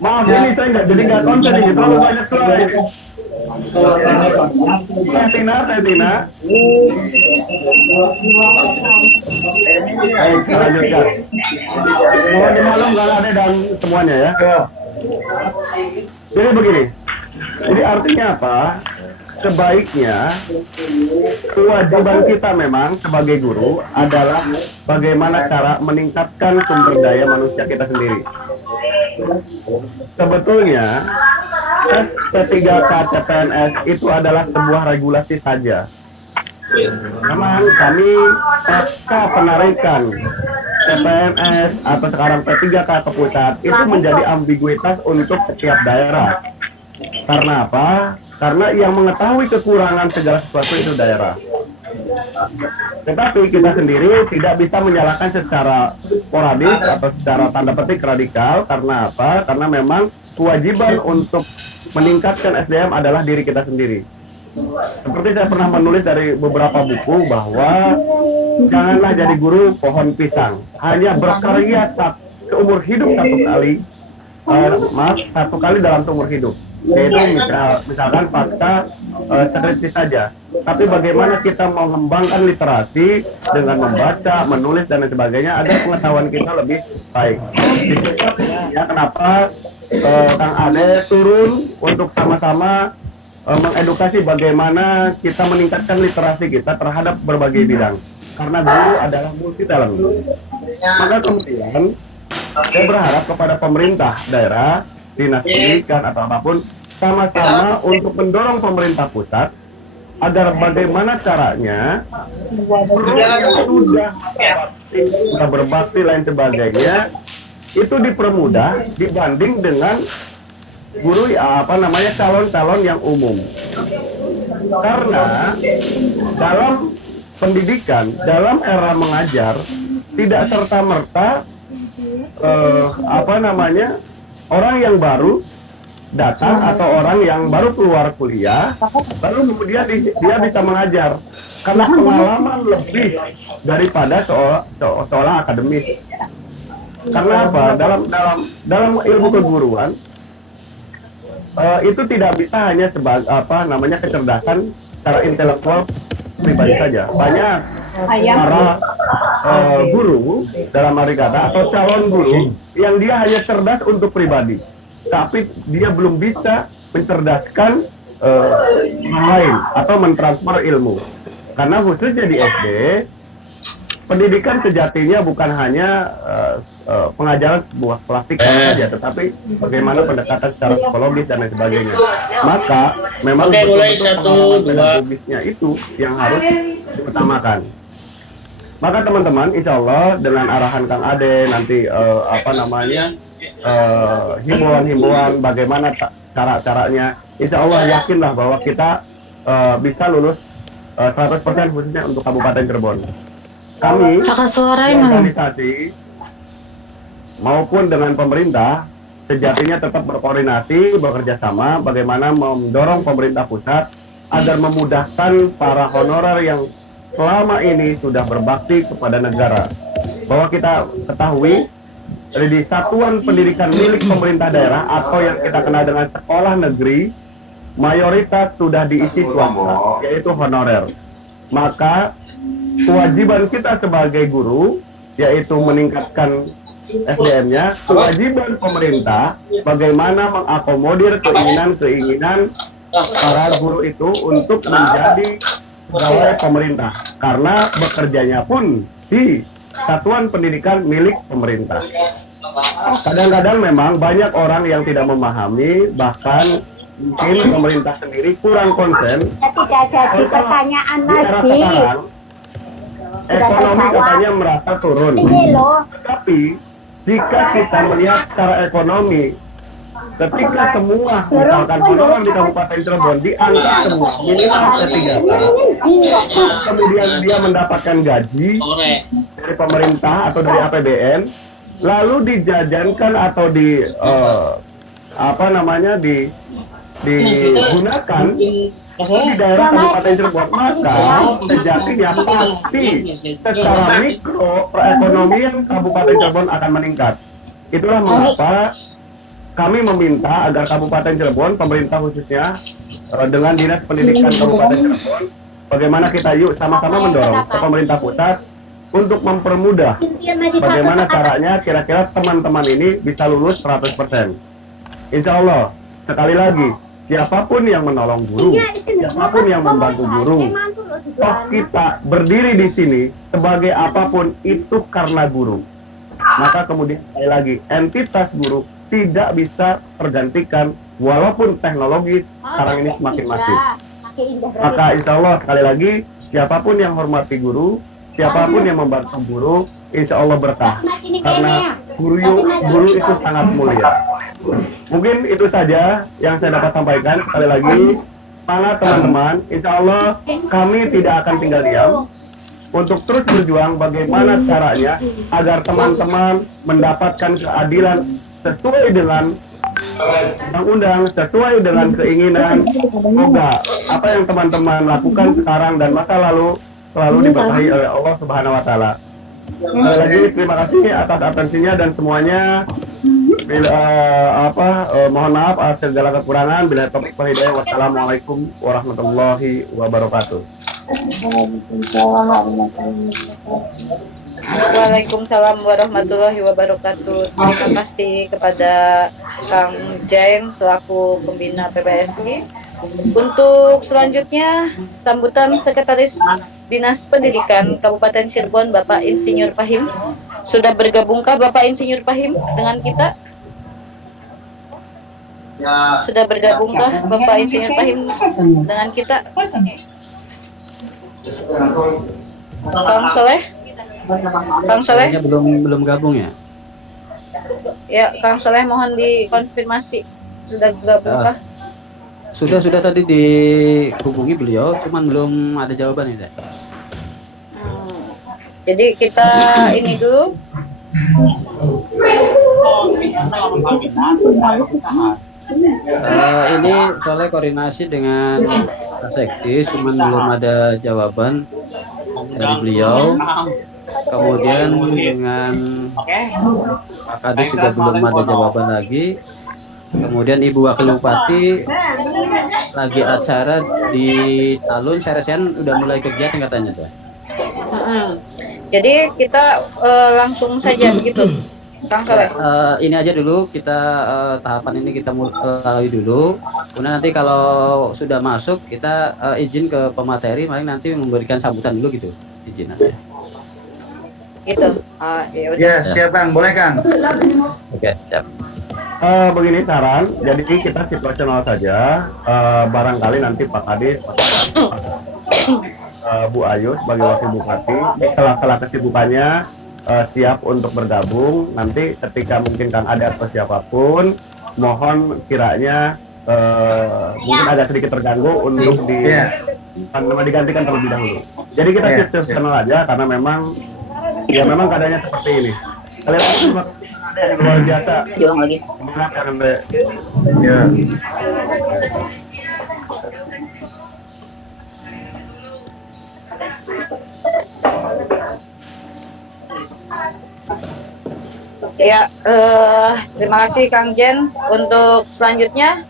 Maaf ini saya nggak konsen ini terlalu banyak suara ini. Tina. Baik, kita lanjutkan. Mohon dimaklum kalau ada dan semuanya ya. Jadi begini. Jadi artinya apa? Sebaiknya kewajiban kita memang sebagai guru adalah bagaimana cara meningkatkan sumber daya manusia kita sendiri. Sebetulnya tes P3K CPNS itu adalah sebuah regulasi saja. Memang kami pasca penarikan CPNS atau sekarang P3K ke pusat itu menjadi ambiguitas untuk setiap daerah. Karena apa? Karena yang mengetahui kekurangan segala sesuatu itu daerah. Tetapi kita sendiri tidak bisa menyalahkan secara sporadis atau secara tanda petik radikal. Karena apa? Karena memang kewajiban untuk meningkatkan SDM adalah diri kita sendiri. Seperti saya pernah menulis dari beberapa buku bahwa janganlah jadi guru pohon pisang. Hanya berkarya seumur hidup satu kali. Satu kali dalam seumur hidup. Yaitu misalkan pasca skripsi saja. Tapi bagaimana kita mengembangkan literasi dengan membaca, menulis dan lain sebagainya agar pengetahuan kita lebih baik. Ya, kenapa Kang Ade turun untuk sama-sama mengedukasi bagaimana kita meningkatkan literasi kita terhadap berbagai bidang. Karena guru adalah multi talent. Maka kemudian saya berharap kepada pemerintah daerah, dinas pendidikan atau apapun, sama-sama untuk mendorong pemerintah pusat agar bagaimana caranya guru yang sudah berbakti lain sebagainya itu dipermudah dibanding dengan guru calon-calon yang umum. Karena dalam pendidikan, dalam era mengajar tidak serta-merta orang yang baru datang atau orang yang baru keluar kuliah lalu kemudian dia bisa mengajar karena pengalaman lebih daripada seolah akademis. Karena apa? Dalam ilmu keguruan itu tidak bisa hanya sebagai kecerdasan secara intelektual pribadi saja. Banyak para guru dalam arti kata atau calon guru yang dia hanya cerdas untuk pribadi, tapi dia belum bisa mencerdaskan orang lain atau mentransfer ilmu. Karena khususnya di SD, pendidikan sejatinya bukan hanya pengajaran sebuah plastik saja, tetapi bagaimana pendekatan secara psikologis dan lain sebagainya. Maka memang betul-betul pengalaman pedagogisnya itu yang harus diutamakan. Maka teman-teman, insya Allah dengan arahan Kang Ade nanti himbauan-himbauan bagaimana cara-caranya, insya Allah yakinlah bahwa kita bisa lulus 100% khususnya untuk Kabupaten Cirebon. Kami organisasi maupun dengan pemerintah sejatinya tetap berkoordinasi, bekerja sama bagaimana mendorong pemerintah pusat agar memudahkan para honorer yang selama ini sudah berbakti kepada negara. Bahwa kita ketahui di satuan pendidikan milik pemerintah daerah atau yang kita kenal dengan sekolah negeri, mayoritas sudah diisi swasta, yaitu honorer. Maka kewajiban kita sebagai guru yaitu meningkatkan SDM-nya, kewajiban pemerintah bagaimana mengakomodir keinginan-keinginan para guru itu untuk menjadi pegawai pemerintah, karena bekerjanya pun di satuan pendidikan milik pemerintah. Kadang-kadang memang banyak orang yang tidak memahami, bahkan mungkin pemerintah sendiri kurang konsen. Tidak jadi pertanyaan lagi. Ekonomi katanya merasa turun. Tetapi jika kita melihat secara ekonomi, ketika semua misalkan honorer di Kabupaten Cirebon diangkat semua minimal P3K, kemudian dia mendapatkan gaji dari pemerintah atau dari APBN, lalu dijajankan atau digunakan di daerah Kabupaten Cirebon, maka sejatinya pasti secara mikro perekonomian Kabupaten Cirebon akan meningkat. Itulah mengapa kami meminta agar Kabupaten Cirebon, pemerintah khususnya dengan Dinas Pendidikan Kabupaten Cirebon, bagaimana kita yuk sama-sama mendorong ke pemerintah pusat untuk mempermudah bagaimana caranya kira-kira teman-teman ini bisa lulus 100%. Insya Allah, sekali lagi, siapapun yang menolong guru, siapapun yang membantu guru, toh kita berdiri di sini sebagai apapun itu karena guru. Maka kemudian sekali lagi, entitas guru tidak bisa tergantikan walaupun teknologi sekarang ini semakin masif. Maka insya Allah sekali lagi, siapapun yang hormati guru, siapapun yang membantu guru, insya Allah berkah. Karena guru itu sangat mulia. Mungkin itu saja yang saya dapat sampaikan. Sekali lagi, para teman-teman, insya Allah kami tidak akan tinggal diam untuk terus berjuang bagaimana caranya agar teman-teman mendapatkan keadilan sesuai dengan undang-undang, sesuai dengan keinginan. Semoga apa yang teman-teman lakukan sekarang dan masa lalu selalu diberkahi oleh Allah Subhanahu wa Ta'ala. Sekali lagi terima kasih atas atensinya dan semuanya. Mohon maaf atas segala kekurangan. Bila taufiq wal hidayah. Wassalamualaikum warahmatullahi wabarakatuh. Waalaikumsalam warahmatullahi wabarakatuh. Terima kasih kepada Kang Jain selaku pembina PPSI. Untuk selanjutnya sambutan Sekretaris Dinas Pendidikan Kabupaten Cirebon Bapak Insinyur Fahim. Sudah bergabungkah Bapak Insinyur Fahim dengan kita? Sudah bergabungkah Bapak Insinyur Fahim dengan kita? Kang Soleh? Kang Soleh? Belum gabung ya? Ya, Kang Soleh mohon dikonfirmasi sudah gabungkah? Sudah tadi dihubungi beliau, cuman belum ada jawaban ya. Jadi kita ini dulu. Ini soalnya koordinasi dengan Sekdi, cuman belum ada jawaban dari beliau. Kemudian dengan Pak Kades juga belum ada jawaban lagi. Kemudian Ibu Wakil Bupati lagi acara di Talun, Seresian udah mulai kegiatan katanya tuh. Jadi kita langsung saja begitu, Kang Soleh. Ini aja dulu kita tahapan ini kita lalui dulu. Kemudian nanti kalau sudah masuk kita izin ke pemateri, paling nanti memberikan sambutan dulu gitu. Izin aja. Gitu. Ya, siap Kang, boleh Kang. Oke, siap. Begini saran, jadi kita situasional saja. Barangkali nanti Pak Kadis, Bu Ayu sebagai Wakil Bupati, setelah kesibukannya siap untuk bergabung. Nanti ketika mungkin Kang Ade atau siapapun, mohon kiranya mungkin agak sedikit terganggu untuk digantikan terlebih dahulu. Jadi kita situasional aja karena memang keadaannya seperti ini. Kalian ada yang luar biasa. Juang lagi. Semangat ya, Anda. Ya. Ya, terima kasih Kang Jen. Untuk selanjutnya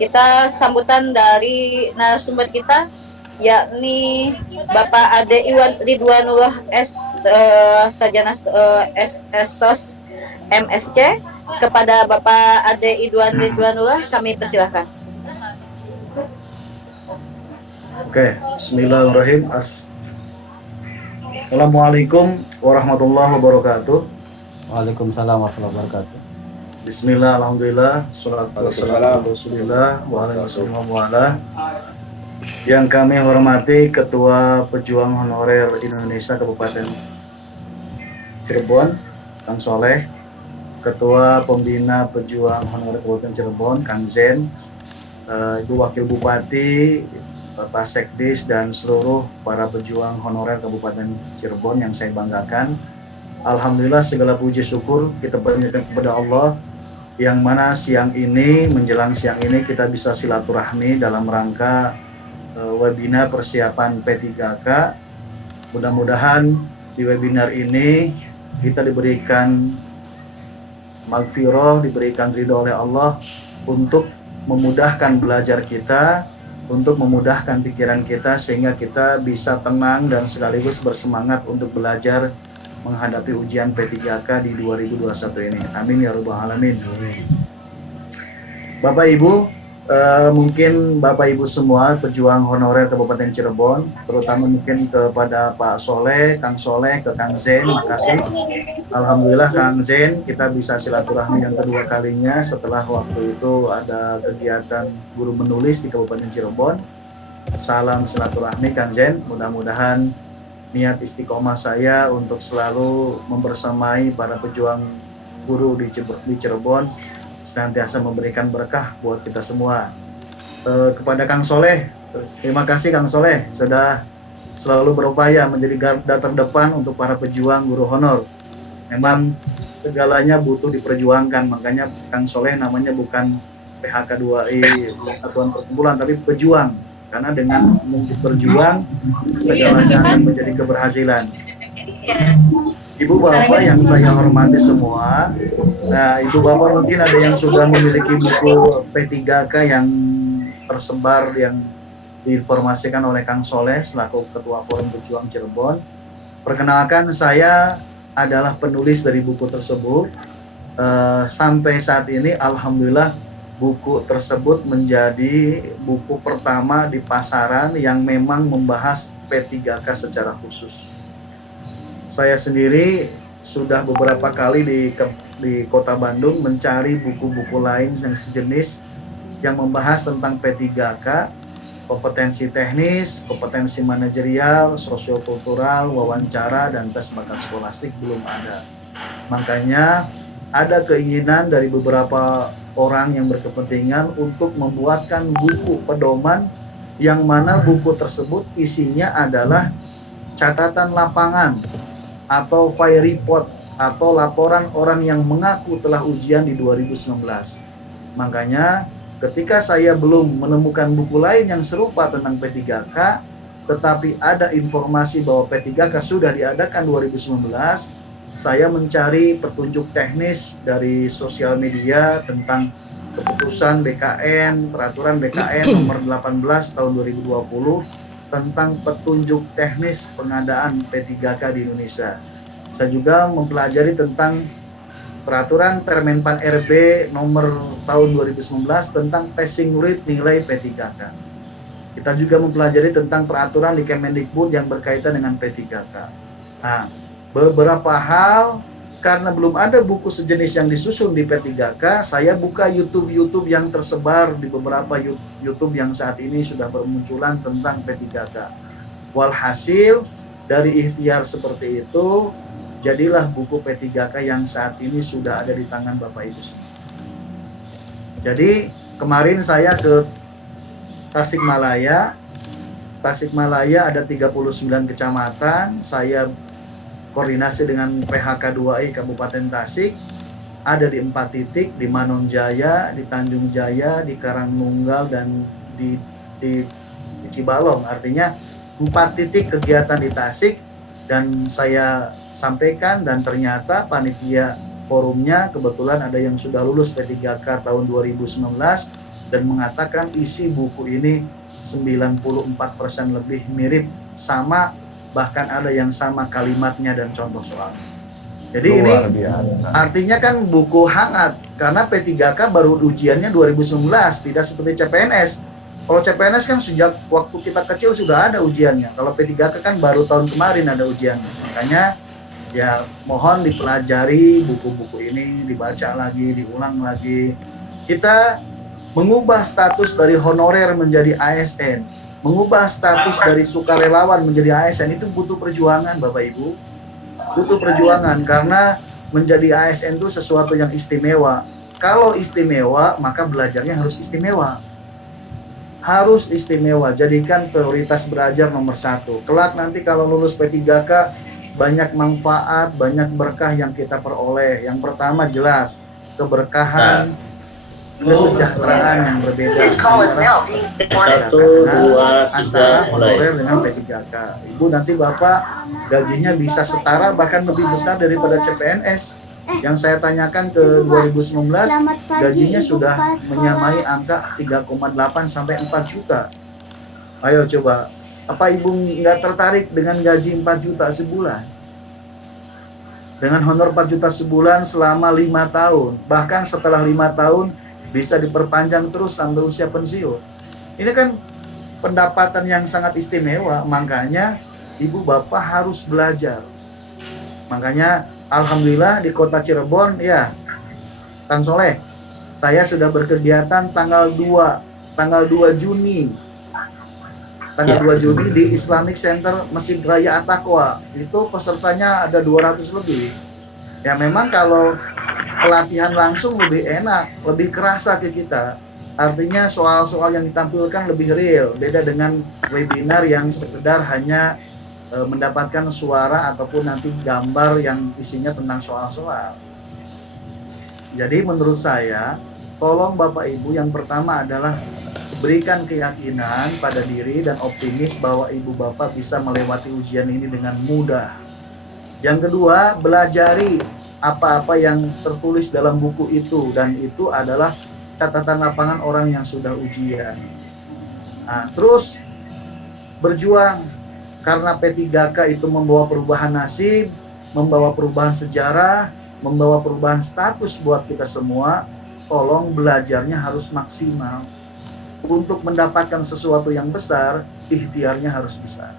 kita sambutan dari narasumber kita, yakni Bapak Ade Iwan Ridwanullah Sarjana SSOS MSc. Kepada Bapak Ade Iwan Ridwanullah kami persilahkan. Oke, bismillahirrahmanirrahim. Assalamualaikum warahmatullahi wabarakatuh. Waalaikumsalam warahmatullahi wabarakatuh. Bismillah, alhamdulillah, salatu wassalamu rasulillah wa ala alihi wa ala. Yang kami hormati Ketua Pejuang Honorer Indonesia Kabupaten Cirebon, Kang Soleh, Ketua Pembina Pejuang Honorer Kabupaten Cirebon, Kang Zen, Ibu Wakil Bupati, Bapak Sekdis, dan seluruh para pejuang honorer Kabupaten Cirebon yang saya banggakan. Alhamdulillah segala puji syukur kita panjatkan kepada Allah, yang mana siang ini, menjelang siang ini kita bisa silaturahmi dalam rangka webinar persiapan P3K. Mudah-mudahan di webinar ini kita diberikan magfirah, diberikan ridho oleh Allah untuk memudahkan belajar kita, untuk memudahkan pikiran kita sehingga kita bisa tenang dan sekaligus bersemangat untuk belajar menghadapi ujian P3K di 2021 ini. Amin ya rabbal alamin. Bapak Ibu, mungkin Bapak Ibu semua pejuang honorer Kabupaten Cirebon, terutama mungkin kepada Pak Soleh, Kang Soleh, ke Kang Zen, makasih. Alhamdulillah Kang Zen, kita bisa silaturahmi yang kedua kalinya setelah waktu itu ada kegiatan guru menulis di Kabupaten Cirebon. Salam silaturahmi Kang Zen, mudah-mudahan niat istiqomah saya untuk selalu membersamai para pejuang guru di Cirebon senantiasa memberikan berkah buat kita semua. Kepada Kang Soleh, terima kasih Kang Soleh sudah selalu berupaya menjadi garda terdepan untuk para pejuang guru honor. Memang segalanya butuh diperjuangkan, makanya Kang Soleh namanya bukan PHK 2I Satuan Perkumpulan, tapi pejuang. Karena dengan berjuang segalanya akan menjadi keberhasilan. Ibu Bapak yang saya hormati semua, nah Ibu Bapak mungkin ada yang sudah memiliki buku P3K yang tersebar yang diinformasikan oleh Kang Soleh selaku Ketua Forum Pejuang Cirebon. Perkenalkan, saya adalah penulis dari buku tersebut. Sampai saat ini alhamdulillah buku tersebut menjadi buku pertama di pasaran yang memang membahas P3K secara khusus. Saya sendiri sudah beberapa kali di Kota Bandung mencari buku-buku lain yang sejenis yang membahas tentang P3K, kompetensi teknis, kompetensi manajerial, sosiokultural, wawancara, dan tes bakat skolastik belum ada. Makanya ada keinginan dari beberapa orang yang berkepentingan untuk membuatkan buku pedoman yang mana buku tersebut isinya adalah catatan lapangan atau file report atau laporan orang yang mengaku telah ujian di 2019. Makanya ketika saya belum menemukan buku lain yang serupa tentang P3K, tetapi ada informasi bahwa P3K sudah diadakan 2019, saya mencari petunjuk teknis dari sosial media tentang keputusan BKN, peraturan BKN nomor 18 tahun 2020 tentang petunjuk teknis pengadaan P3K di Indonesia. Saya juga mempelajari tentang peraturan Permenpan RB nomor tahun 2019 tentang passing rate nilai P3K. Kita juga mempelajari tentang peraturan di Kemendikbud yang berkaitan dengan P3K. Nah, beberapa hal karena belum ada buku sejenis yang disusun di P3K, saya buka YouTube yang tersebar di beberapa YouTube yang saat ini sudah bermunculan tentang P3K. Walhasil dari ikhtiar seperti itu, jadilah buku P3K yang saat ini sudah ada di tangan Bapak Ibu semua. Jadi kemarin saya ke Tasikmalaya. Tasikmalaya ada 39 kecamatan. Saya koordinasi dengan PHK 2I Kabupaten Tasik, ada di 4 titik, di Manonjaya, di Tanjung Jaya, di Karangnunggal, dan di Cibalong. Artinya 4 titik kegiatan di Tasik, dan saya sampaikan, dan ternyata panitia forumnya kebetulan ada yang sudah lulus P3K tahun 2019 dan mengatakan isi buku ini 94% lebih mirip sama, bahkan ada yang sama kalimatnya dan contoh soal. Jadi ini artinya kan buku hangat, karena P3K baru ujiannya 2019, tidak seperti CPNS. Kalau CPNS kan sejak waktu kita kecil sudah ada ujiannya. Kalau P3K kan baru tahun kemarin ada ujiannya. Makanya ya mohon dipelajari buku-buku ini, dibaca lagi, diulang lagi. Kita mengubah status dari honorer menjadi ASN. Mengubah status dari sukarelawan menjadi ASN itu butuh perjuangan, Bapak Ibu. Butuh perjuangan, karena menjadi ASN itu sesuatu yang istimewa. Kalau istimewa, maka belajarnya harus istimewa. Harus istimewa, jadikan prioritas belajar nomor 1. Kelak nanti kalau lulus P3K, banyak manfaat, banyak berkah yang kita peroleh. Yang pertama jelas, keberkahan, kesejahteraan yang berbeda antara honorer dengan P3K. Ibu nanti Bapak gajinya bisa setara bahkan lebih besar daripada CPNS. Yang saya tanyakan ke 2019, Selamat pagi, gajinya Ibu sudah Kepala Sekolah. menyamai angka 3,8 sampai 4 juta. Ayo coba, apa Ibu nggak tertarik dengan gaji 4 juta sebulan? Dengan honor 4 juta sebulan selama 5 tahun. Bahkan setelah 5 tahun bisa diperpanjang terus sampai usia pensiun. Ini kan pendapatan yang sangat istimewa, makanya Ibu Bapak harus belajar. Makanya Alhamdulillah di kota Cirebon, ya Kang Soleh, saya sudah berkegiatan tanggal 2 Juni. Tanggal 2 Juni di Islamic Center Masjid Raya At-Taqwa. Itu pesertanya ada 200 lebih. Ya memang kalau pelatihan langsung lebih enak, lebih kerasa ke kita. Artinya soal-soal yang ditampilkan lebih real, beda dengan webinar yang sekedar hanya mendapatkan suara ataupun nanti gambar yang isinya tentang soal-soal. Jadi menurut saya, tolong Bapak Ibu, yang pertama adalah berikan keyakinan pada diri dan optimis bahwa Ibu Bapak bisa melewati ujian ini dengan mudah. Yang kedua, belajari apa-apa yang tertulis dalam buku itu, dan itu adalah catatan lapangan orang yang sudah ujian. Nah, terus berjuang, karena P3K itu membawa perubahan nasib, membawa perubahan sejarah, membawa perubahan status buat kita semua. Tolong belajarnya harus maksimal. Untuk mendapatkan sesuatu yang besar, ikhtiarnya harus besar.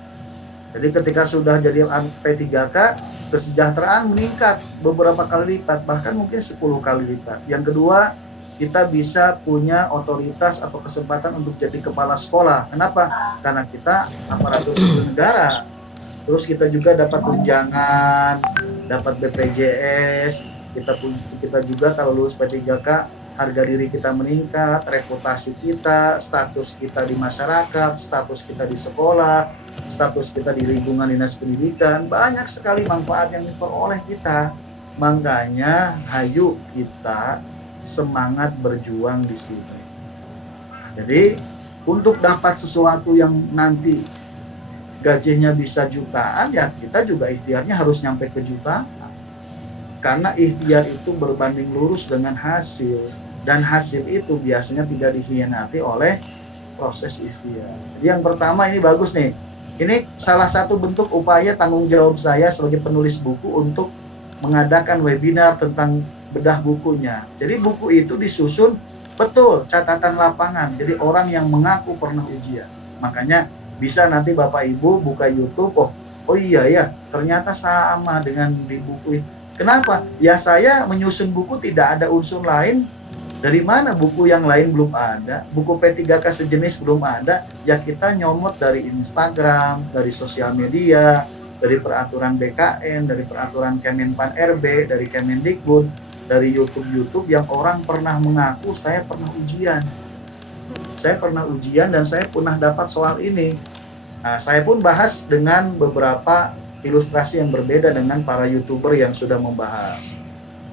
Jadi ketika sudah jadi P3K, kesejahteraan meningkat beberapa kali lipat, bahkan mungkin 10 kali lipat. Yang kedua, kita bisa punya otoritas atau kesempatan untuk jadi kepala sekolah. Kenapa? Karena kita aparatur sipil negara. Terus kita juga dapat tunjangan, dapat BPJS, kita juga kalau lulus P3K, harga diri kita meningkat, reputasi kita, status kita di masyarakat, status kita di sekolah, status kita di lingkungan dinas pendidikan, banyak sekali manfaat yang diperoleh kita. Makanya hayu kita semangat berjuang di sini. Jadi untuk dapat sesuatu yang nanti gajinya bisa jutaan, ya kita juga ikhtiarnya harus nyampe ke jutaan. Karena ikhtiar itu berbanding lurus dengan hasil, dan hasil itu biasanya tidak dikhianati oleh proses ikhtiar. Jadi yang pertama ini bagus nih. Ini salah satu bentuk upaya tanggung jawab saya sebagai penulis buku untuk mengadakan webinar tentang bedah bukunya. Jadi buku itu disusun betul catatan lapangan. Jadi orang yang mengaku pernah ujian. Makanya bisa nanti Bapak Ibu buka YouTube, oh iya ya, ternyata sama dengan di buku. Kenapa? Ya saya menyusun buku tidak ada unsur lain. Dari mana buku yang lain belum ada? Buku P3K sejenis belum ada. Ya kita nyomot dari Instagram, dari sosial media, dari peraturan BKN, dari peraturan Kemenpan RB, dari Kemendikbud, dari YouTube yang orang pernah mengaku saya pernah ujian. Saya pernah ujian dan saya pernah dapat soal ini. Nah, saya pun bahas dengan beberapa ilustrasi yang berbeda dengan para YouTuber yang sudah membahas.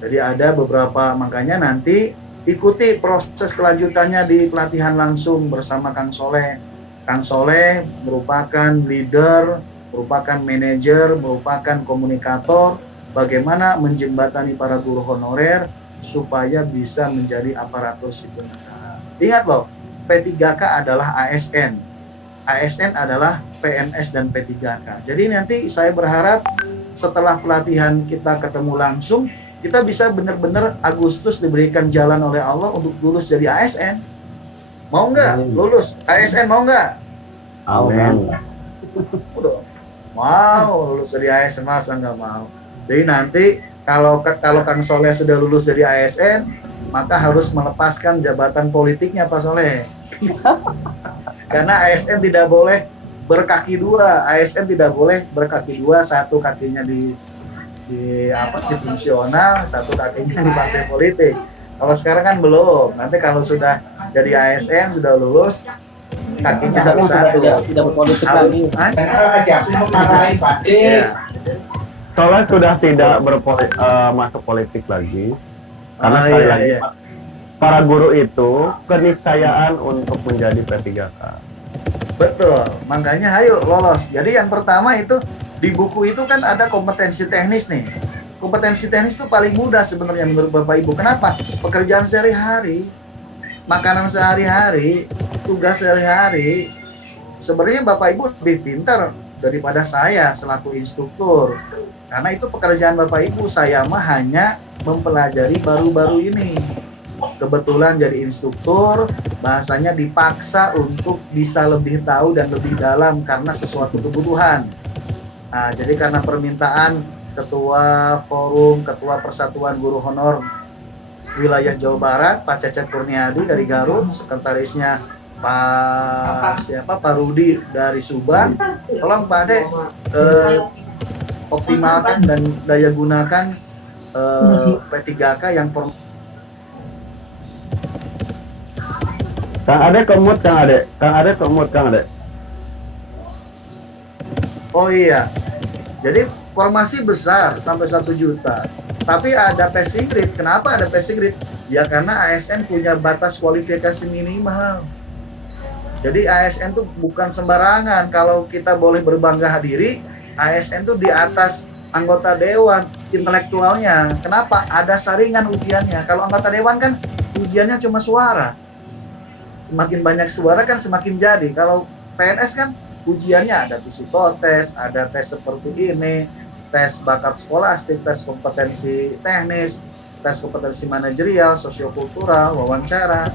Jadi ada beberapa, makanya nanti ikuti proses kelanjutannya di pelatihan langsung bersama Kang Soleh. Kang Soleh merupakan leader, merupakan manajer, merupakan komunikator, bagaimana menjembatani para guru honorer supaya bisa menjadi aparatur sipil negara. Ingat loh, P3K adalah ASN. ASN adalah PNS dan P3K. Jadi nanti saya berharap setelah pelatihan kita ketemu langsung, kita bisa benar-benar Agustus diberikan jalan oleh Allah untuk lulus jadi ASN. Mau nggak lulus ASN? Mau nggak? Amin. Udah mau lulus jadi ASN, masa nggak mau? Jadi nanti kalau Kang Soleh sudah lulus jadi ASN, maka harus melepaskan jabatan politiknya Pak Soleh. Karena ASN tidak boleh berkaki dua. ASN tidak boleh berkaki dua, satu kakinya di fungsional, satu kakinya di partai politik. Kalau sekarang kan belum. Nanti kalau sudah jadi ASN, sudah lulus, kakinya harus satu. Tidak berpolitik lagi. Soalnya sudah tidak masuk politik lagi. Karena sekali lagi, para guru itu keniscayaan untuk menjadi P3K. Betul, makanya ayo lolos. Jadi yang pertama itu di buku itu kan ada kompetensi teknis nih. kompetensi teknis itu paling mudah sebenarnya menurut Bapak Ibu. Kenapa? Pekerjaan sehari-hari, makanan sehari-hari, tugas sehari-hari. Sebenarnya Bapak Ibu lebih pintar daripada saya selaku instruktur. Karena itu pekerjaan Bapak Ibu, saya mah hanya mempelajari baru-baru ini. Kebetulan jadi instruktur, bahasanya dipaksa untuk bisa lebih tahu dan lebih dalam karena sesuatu kebutuhan. Nah, jadi karena permintaan Ketua Forum, Ketua Persatuan Guru Honor Wilayah Jawa Barat, Pak Cecep Kurniadi dari Garut, sekretarisnya Pak Rudi dari Subang, tolong Pak Ade optimalkan dan daya gunakan P3K yang formal. Kang Ade kemut, Kang Ade. Oh iya, jadi formasi besar sampai 1 juta. Tapi ada passing grade. Kenapa ada passing grade? Ya karena ASN punya batas kualifikasi minimal. Jadi ASN tuh bukan sembarangan. Kalau kita boleh berbangga diri, ASN tuh di atas anggota dewan intelektualnya. Kenapa? Ada saringan ujiannya. Kalau anggota dewan kan ujiannya cuma suara. Semakin banyak suara kan semakin jadi. Kalau PNS kan ujiannya ada psikotes, ada tes seperti ini, tes bakat skolastik, tes kompetensi teknis, tes kompetensi manajerial, sosiokultural, wawancara.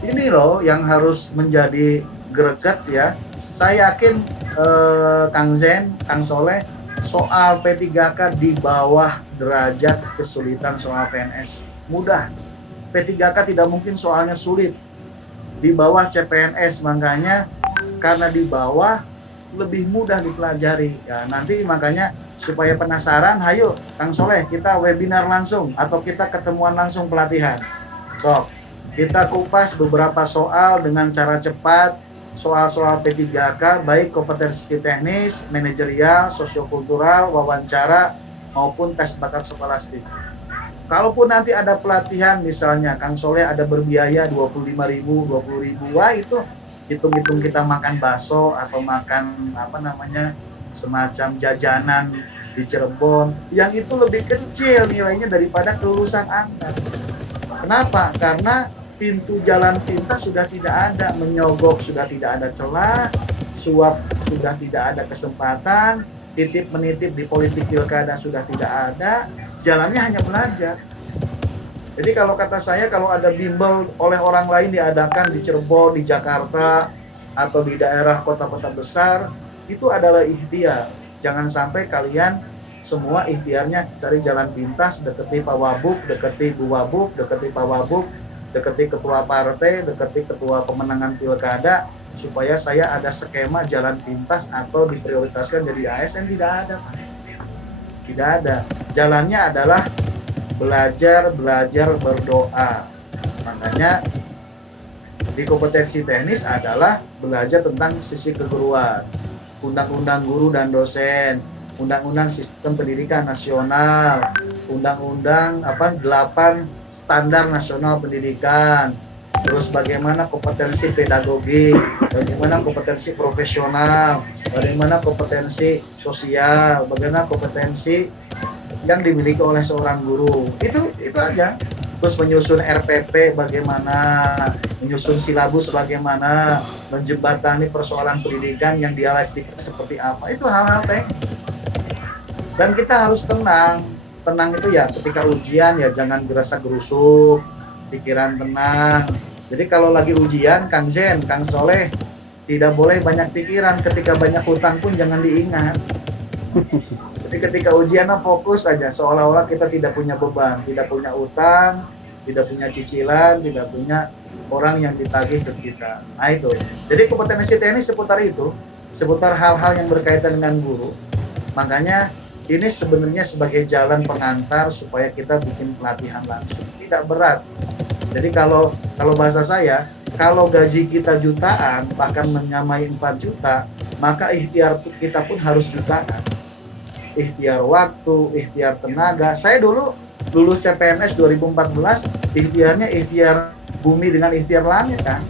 Ini loh yang harus menjadi greget ya. Saya yakin Kang Zen, Kang Soleh, soal P3K di bawah derajat kesulitan soal PNS. Mudah. P3K tidak mungkin soalnya sulit. Di bawah CPNS, makanya karena di bawah lebih mudah dipelajari. Ya, nanti makanya supaya penasaran, hayo Kang Soleh kita webinar langsung atau kita ketemuan langsung pelatihan. So, kita kupas beberapa soal dengan cara cepat, soal-soal P3K, baik kompetensi teknis, manajerial, sosiokultural, wawancara, maupun tes bakat skolastik. Kalaupun nanti ada pelatihan, misalnya Kang Soleh ada berbiaya 25.000, 20.000, wah itu hitung-hitung kita makan bakso atau makan semacam jajanan di Cirebon, yang itu lebih kecil nilainya daripada kelulusan Anda. Kenapa? Karena pintu jalan pintas sudah tidak ada, menyogok sudah tidak ada celah, suap sudah tidak ada kesempatan, titip menitip di politik pilkada sudah tidak ada, jalannya hanya belajar. Jadi kalau kata saya, kalau ada bimbel oleh orang lain diadakan di Cirebon, di Jakarta, atau di daerah kota-kota besar, itu adalah ikhtiar. Jangan sampai kalian semua ikhtiarnya cari jalan pintas, deketi Pak Wabub, deketi Bu Wabub, deketi Pak Wabub, deketi ketua partai, deketi ketua pemenangan pilkada, supaya saya ada skema jalan pintas atau diprioritaskan jadi ASN. Tidak ada, Pak. Tidak ada. Jalannya adalah belajar berdoa. Makanya di kompetensi teknis adalah belajar tentang sisi keguruan, undang-undang guru dan dosen, undang-undang sistem pendidikan nasional, undang-undang 8 standar nasional pendidikan, terus bagaimana kompetensi pedagogik, bagaimana kompetensi profesional, bagaimana kompetensi sosial, bagaimana kompetensi yang dimiliki oleh seorang guru. Itu aja. Terus menyusun RPP bagaimana, menyusun silabus bagaimana, menjembatani persoalan pendidikan yang dialektika seperti apa. Itu hal-hal teknis. Dan kita harus tenang. Tenang itu ya ketika ujian ya jangan gerasa-gerusuk, pikiran tenang. Jadi kalau lagi ujian, Kang Zen, Kang Soleh, tidak boleh banyak pikiran. Ketika banyak hutang pun jangan diingat. Jadi ketika ujian fokus aja, seolah-olah kita tidak punya beban, tidak punya utang, tidak punya cicilan, tidak punya orang yang ditagih ke kita. Nah itu. Jadi kompetensi teknis seputar itu, seputar hal-hal yang berkaitan dengan guru. Makanya ini sebenarnya sebagai jalan pengantar supaya kita bikin pelatihan langsung. Tidak berat. Jadi kalau bahasa saya, kalau gaji kita jutaan, bahkan menyamai 4 juta, maka ikhtiar kita pun harus jutaan. Ikhtiar waktu, ikhtiar tenaga. Saya dulu lulus CPNS 2014, ikhtiarnya ikhtiar bumi dengan ikhtiar langit kan.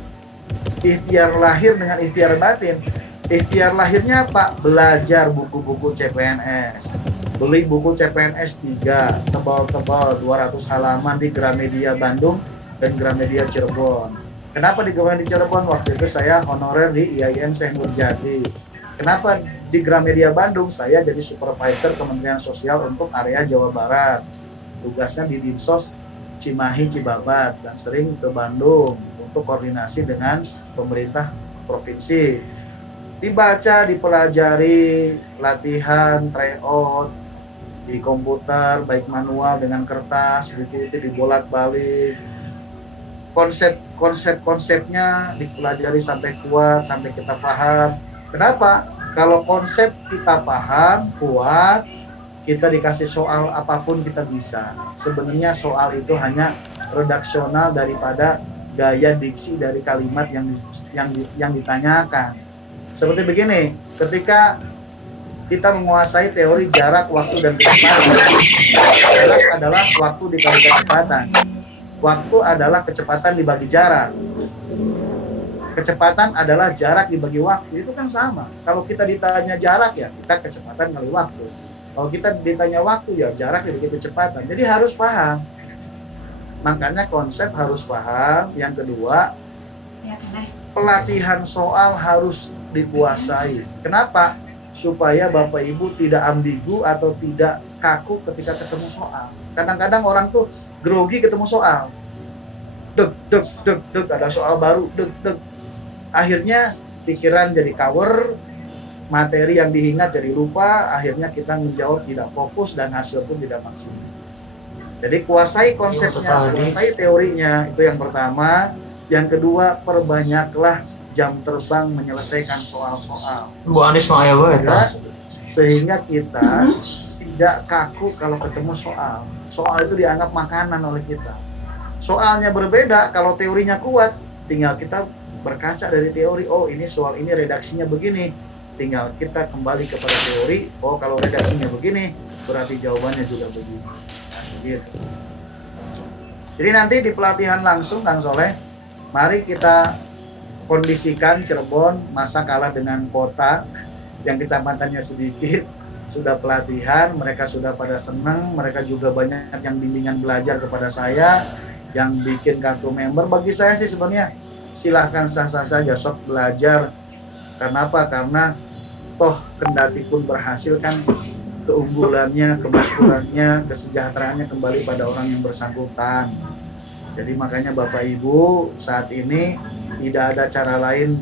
Ikhtiar lahir dengan ikhtiar batin. Ikhtiar lahirnya apa? Belajar buku-buku CPNS. beli buku CPNS 3 tebal-tebal 200 halaman di Gramedia Bandung dan Gramedia Cirebon. Kenapa di Gramedia Cirebon? Waktu itu saya honorer di IAIN Syekh Nurjati. Kenapa di Gramedia Bandung? Saya jadi supervisor Kementerian Sosial untuk area Jawa Barat. Tugasnya di Dinsos Cimahi Cibabat dan sering ke Bandung untuk koordinasi dengan pemerintah provinsi. Dibaca, dipelajari, latihan, tryout di komputer, baik manual dengan kertas, buku itu dibolak-balik. Konsepnya dipelajari sampai kuat, sampai kita paham. Kenapa? Kalau konsep kita paham, kuat, kita dikasih soal apapun kita bisa. Sebenarnya soal itu hanya redaksional daripada gaya diksi dari kalimat yang ditanyakan. Seperti begini, ketika kita menguasai teori jarak, waktu, dan kecepatan. Jarak adalah waktu dikali kecepatan. Waktu adalah kecepatan dibagi jarak. Kecepatan adalah jarak dibagi waktu. Itu kan sama. Kalau kita ditanya jarak, ya kita kecepatan kali waktu. Kalau kita ditanya waktu, ya jarak dibagi kecepatan. Jadi harus paham. Makanya konsep harus paham. Yang kedua, pelatihan soal harus dikuasai. Kenapa? Supaya Bapak Ibu tidak ambigu atau tidak kaku ketika ketemu soal. Kadang-kadang orang tuh grogi ketemu soal. Deg, ada soal baru, deg. Akhirnya pikiran jadi cover, materi yang diingat jadi lupa, akhirnya kita menjawab tidak fokus dan hasil pun tidak maksimal. Jadi kuasai konsepnya, kuasai teorinya, itu yang pertama. Yang kedua, perbanyaklah jam terbang menyelesaikan soal-soal. Bu Anies mau ya, sehingga kita tidak kaku kalau ketemu soal. Soal itu dianggap makanan oleh kita. Soalnya berbeda, kalau teorinya kuat, tinggal kita berkaca dari teori. Oh, ini soal ini redaksinya begini. Tinggal kita kembali kepada teori. Oh, kalau redaksinya begini, berarti jawabannya juga begini. Nah, gitu. Jadi nanti di pelatihan langsung, Kang Soleh, mari kita kondisikan Cirebon masa kalah dengan kota yang kecamatannya sedikit. Sudah pelatihan, mereka sudah pada senang, mereka juga banyak yang bimbingan belajar kepada saya, yang bikin kartu member. Bagi saya sih sebenarnya silahkan sah-sah saja, sok belajar. Karena apa? Karena toh kendati pun berhasil kan, keunggulannya, kemaskurannya, kesejahteraannya kembali pada orang yang bersangkutan. Jadi makanya Bapak Ibu saat ini tidak ada cara lain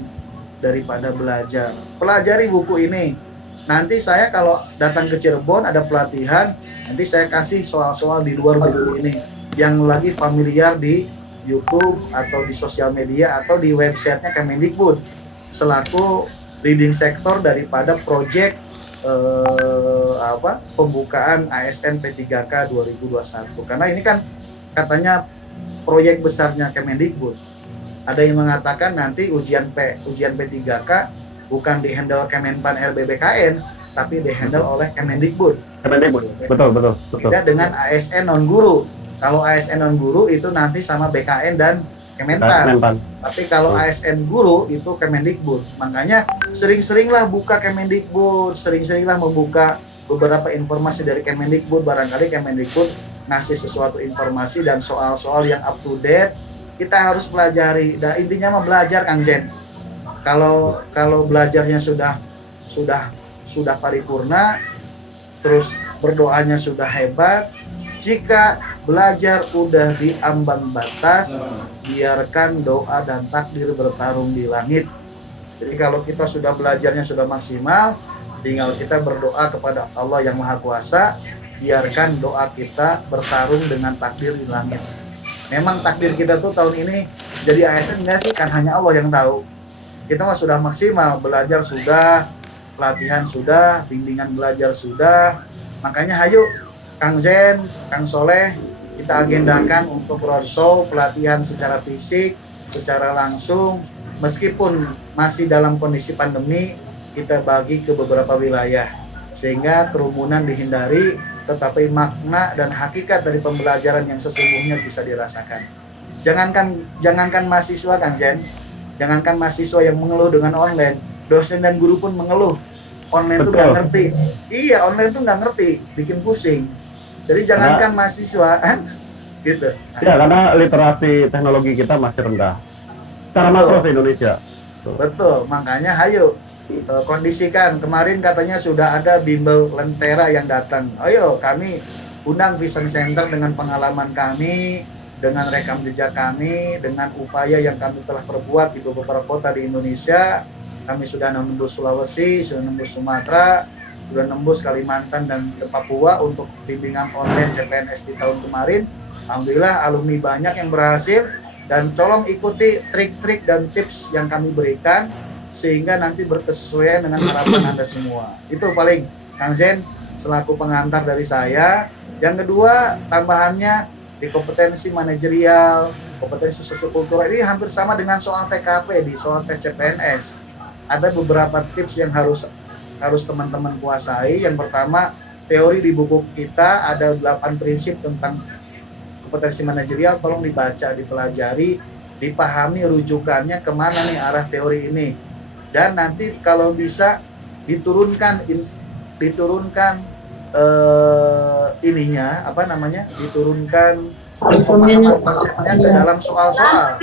daripada belajar. Pelajari buku ini. Nanti saya kalau datang ke Cirebon ada pelatihan, nanti saya kasih soal-soal di luar buku ini yang lagi familiar di YouTube atau di sosial media atau di websitenya Kemendikbud selaku leading sektor daripada proyek pembukaan ASN P3K 2021. Karena ini kan katanya proyek besarnya Kemendikbud. Ada yang mengatakan nanti ujian P3K bukan dihandle Kemenpan RBBKN, tapi dihandle oleh Kemendikbud. Betul. Tidak dengan ASN non guru. Kalau ASN non guru itu nanti sama BKN dan Kemenpan. Tapi kalau ASN guru itu Kemendikbud. Makanya sering-seringlah buka Kemendikbud, sering-seringlah membuka beberapa informasi dari Kemendikbud. Barangkali Kemendikbud ngasih sesuatu informasi dan soal-soal yang up to date. Kita harus pelajari. Nah, intinya mah belajar, Kang Zen. Kalau belajarnya sudah paripurna, terus berdoanya sudah hebat. Jika belajar udah di ambang batas, biarkan doa dan takdir bertarung di langit. Jadi kalau kita sudah belajarnya sudah maksimal, tinggal kita berdoa kepada Allah yang Maha Kuasa, biarkan doa kita bertarung dengan takdir di langit. Memang takdir kita tuh tahun ini jadi ASN enggak sih? Kan hanya Allah yang tahu. Kita mah sudah maksimal, belajar sudah, pelatihan sudah, bimbingan belajar sudah. Makanya hayu Kang Zen, Kang Soleh, kita agendakan untuk roadshow, pelatihan secara fisik, secara langsung. Meskipun masih dalam kondisi pandemi, kita bagi ke beberapa wilayah. Sehingga kerumunan dihindari, tetapi makna dan hakikat dari pembelajaran yang sesungguhnya bisa dirasakan. Jangankan mahasiswa, Kang Zen, jangankan mahasiswa yang mengeluh dengan online, dosen dan guru pun mengeluh. online tuh Betul. nggak ngerti. Iya, online tuh nggak ngerti, bikin pusing. Jadi jangankan mahasiswa, gitu. Ya, karena literasi teknologi kita masih rendah. Secara Betul. makro di Indonesia. Betul, makanya hayo kondisikan. Kemarin katanya sudah ada bimbel Lentera yang datang. Ayo kami undang Vision Center dengan pengalaman kami, dengan rekam jejak kami, dengan upaya yang kami telah perbuat di beberapa kota di Indonesia. Kami sudah nembus Sulawesi, sudah nembus Sumatera, sudah nembus Kalimantan dan Papua untuk bimbingan online CPNS di tahun kemarin. Alhamdulillah alumni banyak yang berhasil, dan tolong ikuti trik-trik dan tips yang kami berikan sehingga nanti berkesesuaian dengan harapan Anda semua. Itu paling Kang Zen selaku pengantar dari saya. Yang kedua, tambahannya di kompetensi manajerial, kompetensi sosiokultural ini hampir sama dengan soal TKP di soal tes CPNS. Ada beberapa tips yang harus teman-teman kuasai. Yang pertama, teori di buku kita ada 8 prinsip tentang kompetensi manajerial, tolong dibaca, dipelajari, dipahami rujukannya kemana nih arah teori ini, dan nanti kalau bisa diturunkan diturunkan pemahaman konsepnya ke dalam soal-soal.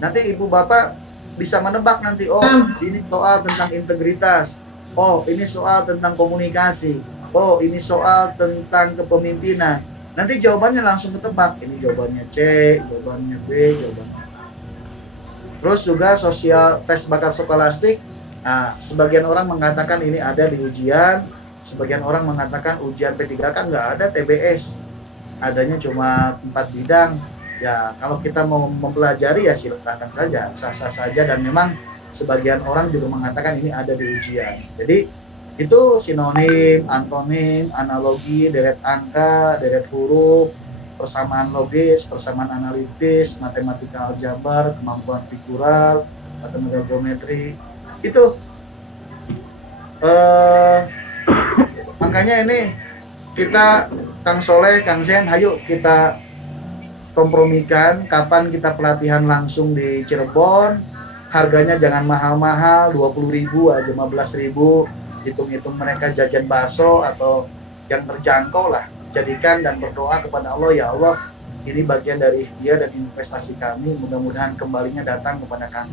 Nanti ibu bapak bisa menebak nanti, oh ini soal tentang integritas, oh ini soal tentang komunikasi, oh ini soal tentang kepemimpinan. Nanti jawabannya langsung ketebak. Ini jawabannya C, jawabannya B, jawabannya. Terus juga sosial tes bakat skolastik. Nah, sebagian orang mengatakan ini ada di ujian, sebagian orang mengatakan ujian P3K nggak ada TBS. Adanya cuma 4 bidang. Ya, kalau kita mau mempelajari ya silakan saja, sah-sah saja, dan memang sebagian orang juga mengatakan ini ada di ujian. Jadi itu sinonim, antonim, analogi, deret angka, deret huruf, persamaan logis, persamaan analitis, matematika aljabar, kemampuan figural, matematika geometri. Itu makanya ini kita, Kang Soleh, Kang Zen, ayo kita kompromikan kapan kita pelatihan langsung di Cirebon. Harganya jangan mahal-mahal, 20.000 aja, 15.000. Hitung-hitung mereka jajan bakso atau yang terjangkau lah, jadikan dan berdoa kepada Allah, ya Allah ini bagian dari ikhtiar dan investasi kami, mudah-mudahan kembalinya datang kepada kami.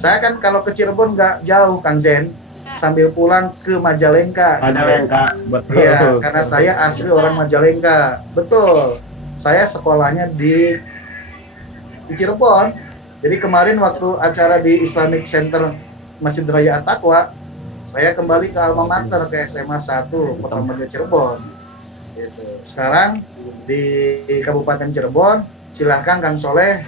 Saya kan kalau ke Cirebon nggak jauh Kang Zen, sambil pulang ke Majalengka. Betul. Iya, karena saya asli orang Majalengka. Betul, saya sekolahnya di Cirebon. Jadi kemarin waktu acara di Islamic Center Masjid Raya At-Taqwa, saya kembali ke alma mater, ke SMA 1 Kota Marga Cirebon. Gitu. Sekarang di Kabupaten Cirebon, silahkan Kang Soleh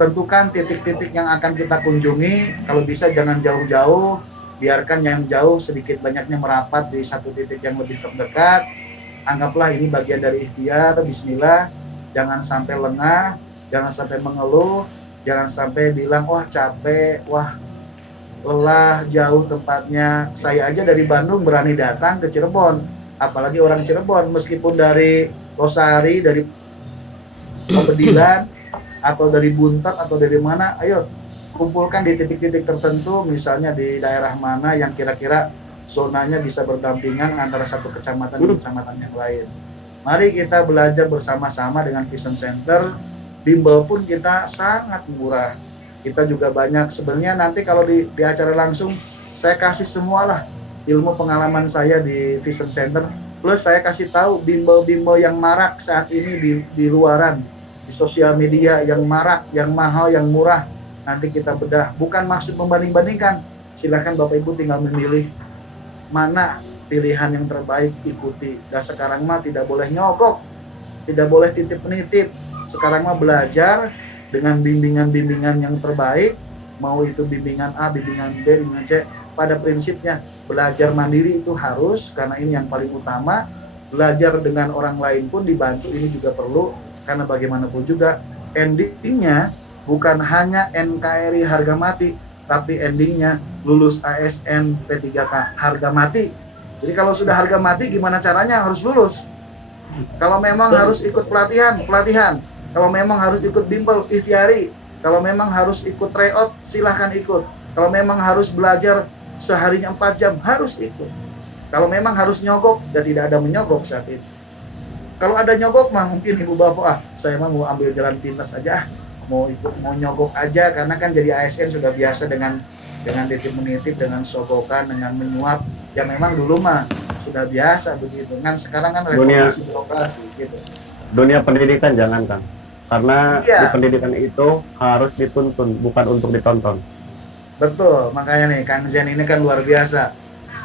tentukan titik-titik yang akan kita kunjungi. Kalau bisa jangan jauh-jauh, biarkan yang jauh sedikit banyaknya merapat di satu titik yang lebih terdekat. Anggaplah ini bagian dari ikhtiar. Bismillah, jangan sampai lengah, jangan sampai mengeluh, jangan sampai bilang wah capek, wah lelah, jauh tempatnya. Saya aja dari Bandung berani datang ke Cirebon, apalagi orang Cirebon, meskipun dari Losari, dari Pebedilan, atau dari Buntet, atau dari mana, ayo kumpulkan di titik-titik tertentu, misalnya di daerah mana yang kira-kira zonanya bisa berdampingan antara satu kecamatan dan kecamatan yang lain. Mari kita belajar bersama-sama dengan Vision Center. Bimbel pun kita sangat murah. Kita juga banyak, sebenarnya nanti kalau di acara langsung saya kasih semualah ilmu pengalaman saya di Vision Center, plus saya kasih tahu bimbel-bimbel yang marak saat ini di luaran, di sosial media, yang marak, yang mahal, yang murah. Nanti kita bedah, bukan maksud membanding-bandingkan. Silakan Bapak Ibu tinggal memilih mana pilihan yang terbaik, ikuti. Dan sekarang mah tidak boleh nyogok, tidak boleh titip-menitip. Sekarang mah belajar dengan bimbingan-bimbingan yang terbaik, mau itu bimbingan A, bimbingan B, bimbingan C. Pada prinsipnya belajar mandiri itu harus, karena ini yang paling utama. Belajar dengan orang lain pun dibantu, ini juga perlu, karena bagaimanapun juga endingnya bukan hanya NKRI harga mati, tapi endingnya lulus ASN P3K harga mati. Jadi kalau sudah harga mati, gimana caranya? Harus lulus. Kalau memang harus ikut pelatihan. Kalau memang harus ikut bimbel, ikhtiari. Kalau memang harus ikut tryout, silahkan ikut. Kalau memang harus belajar seharinya 4 jam, harus ikut. Kalau memang harus nyogok, ya tidak ada menyogok saat itu. Kalau ada nyogok mah mungkin ibu bapak, saya mah mau ambil jalan pintas aja, mau ikut, mau nyogok aja, karena kan jadi ASN sudah biasa dengan titip menitip, dengan sogokan, dengan menyuap. Ya memang dulu mah sudah biasa begitu. Kan sekarang kan reformasi birokrasi gitu. Dunia pendidikan jangan kan, karena Iya. di pendidikan itu harus dituntun, bukan untuk ditonton. Betul, makanya nih Kang Zen ini kan luar biasa,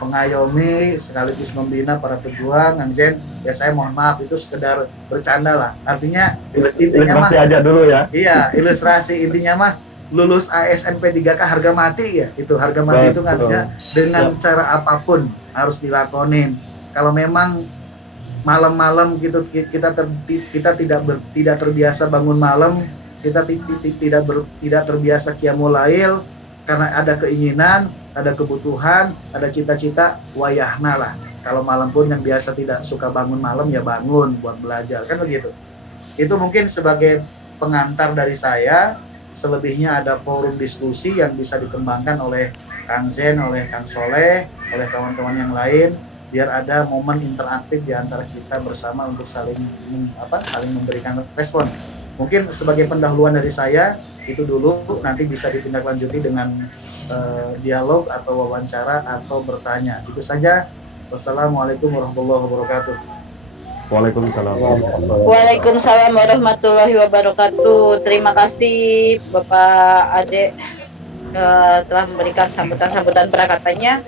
mengayomi sekaligus membina para pejuang. Kang Zen, ya saya mohon maaf itu sekedar bercanda lah. Artinya intinya mah, Ilustrasi aja dulu ya. iya ilustrasi, intinya mah lulus ASN P3K harga mati ya. Itu harga mati itu nggak bisa dengan cara apapun harus dilakonin. Kalau memang malam-malam gitu kita tidak terbiasa bangun malam, kita tidak terbiasa qiyamul lail karena ada keinginan, ada kebutuhan, ada cita-cita, wayahna lah. Kalau malam pun yang biasa tidak suka bangun malam ya bangun buat belajar, kan begitu. Itu mungkin sebagai pengantar dari saya. Selebihnya ada forum diskusi yang bisa dikembangkan oleh Kang Zen, oleh Kang Soleh, oleh kawan-kawan yang lain, biar ada momen interaktif di antara kita bersama untuk saling memberikan respon. Mungkin sebagai pendahuluan dari saya itu dulu, nanti bisa ditindaklanjuti dengan dialog atau wawancara atau bertanya. Itu saja. Wassalamualaikum warahmatullahi wabarakatuh. Waalaikumsalam. Waalaikumsalam warahmatullahi wabarakatuh. Terima kasih Bapak Ade telah memberikan sambutan prakatannya.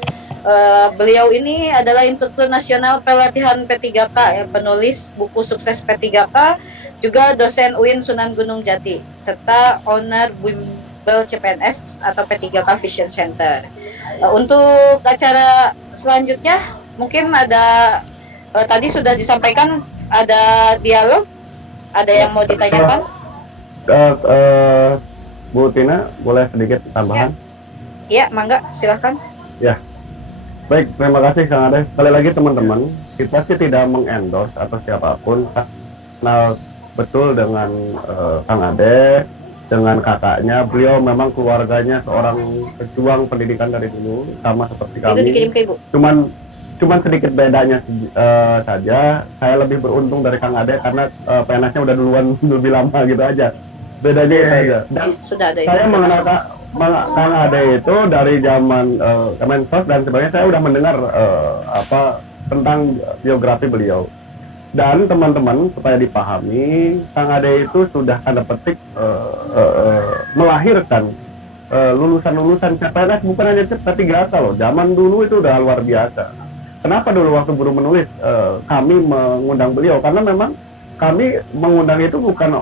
Beliau ini adalah instruktur nasional pelatihan P3K, ya, penulis buku sukses P3K, juga dosen UIN Sunan Gunung Jati, serta owner Bimbel CPNS atau P3K Vision Center. Untuk acara selanjutnya mungkin ada tadi sudah disampaikan ada dialog, ada yang mau ditanyakan? Bu Tina, boleh sedikit tambahan? Ya, mangga, silahkan. Ya. Baik, terima kasih Kang Ade. Sekali lagi teman-teman, kita sih tidak mengendorse atau siapapun, kenal betul dengan Kang Ade, dengan kakaknya. Beliau memang keluarganya seorang pejuang pendidikan dari dulu, sama seperti kami. Itu dikirim ke Ibu. Cuman sedikit bedanya saja. Saya lebih beruntung dari Kang Ade karena PNS-nya udah duluan lebih lama gitu aja. Bedanya itu saja. Dan Sudah ada. saya mengenal Kang Ade itu dari zaman Kemensos dan sebagainya. Saya udah mendengar tentang biografi beliau. Dan teman-teman supaya dipahami, Kang Ade itu sudah tanda petik melahirkan lulusan-lulusan CPNS, bukan hanya P3K loh. Zaman dulu itu udah luar biasa. Kenapa dulu waktu Buru menulis kami mengundang beliau? Karena memang kami mengundang itu bukan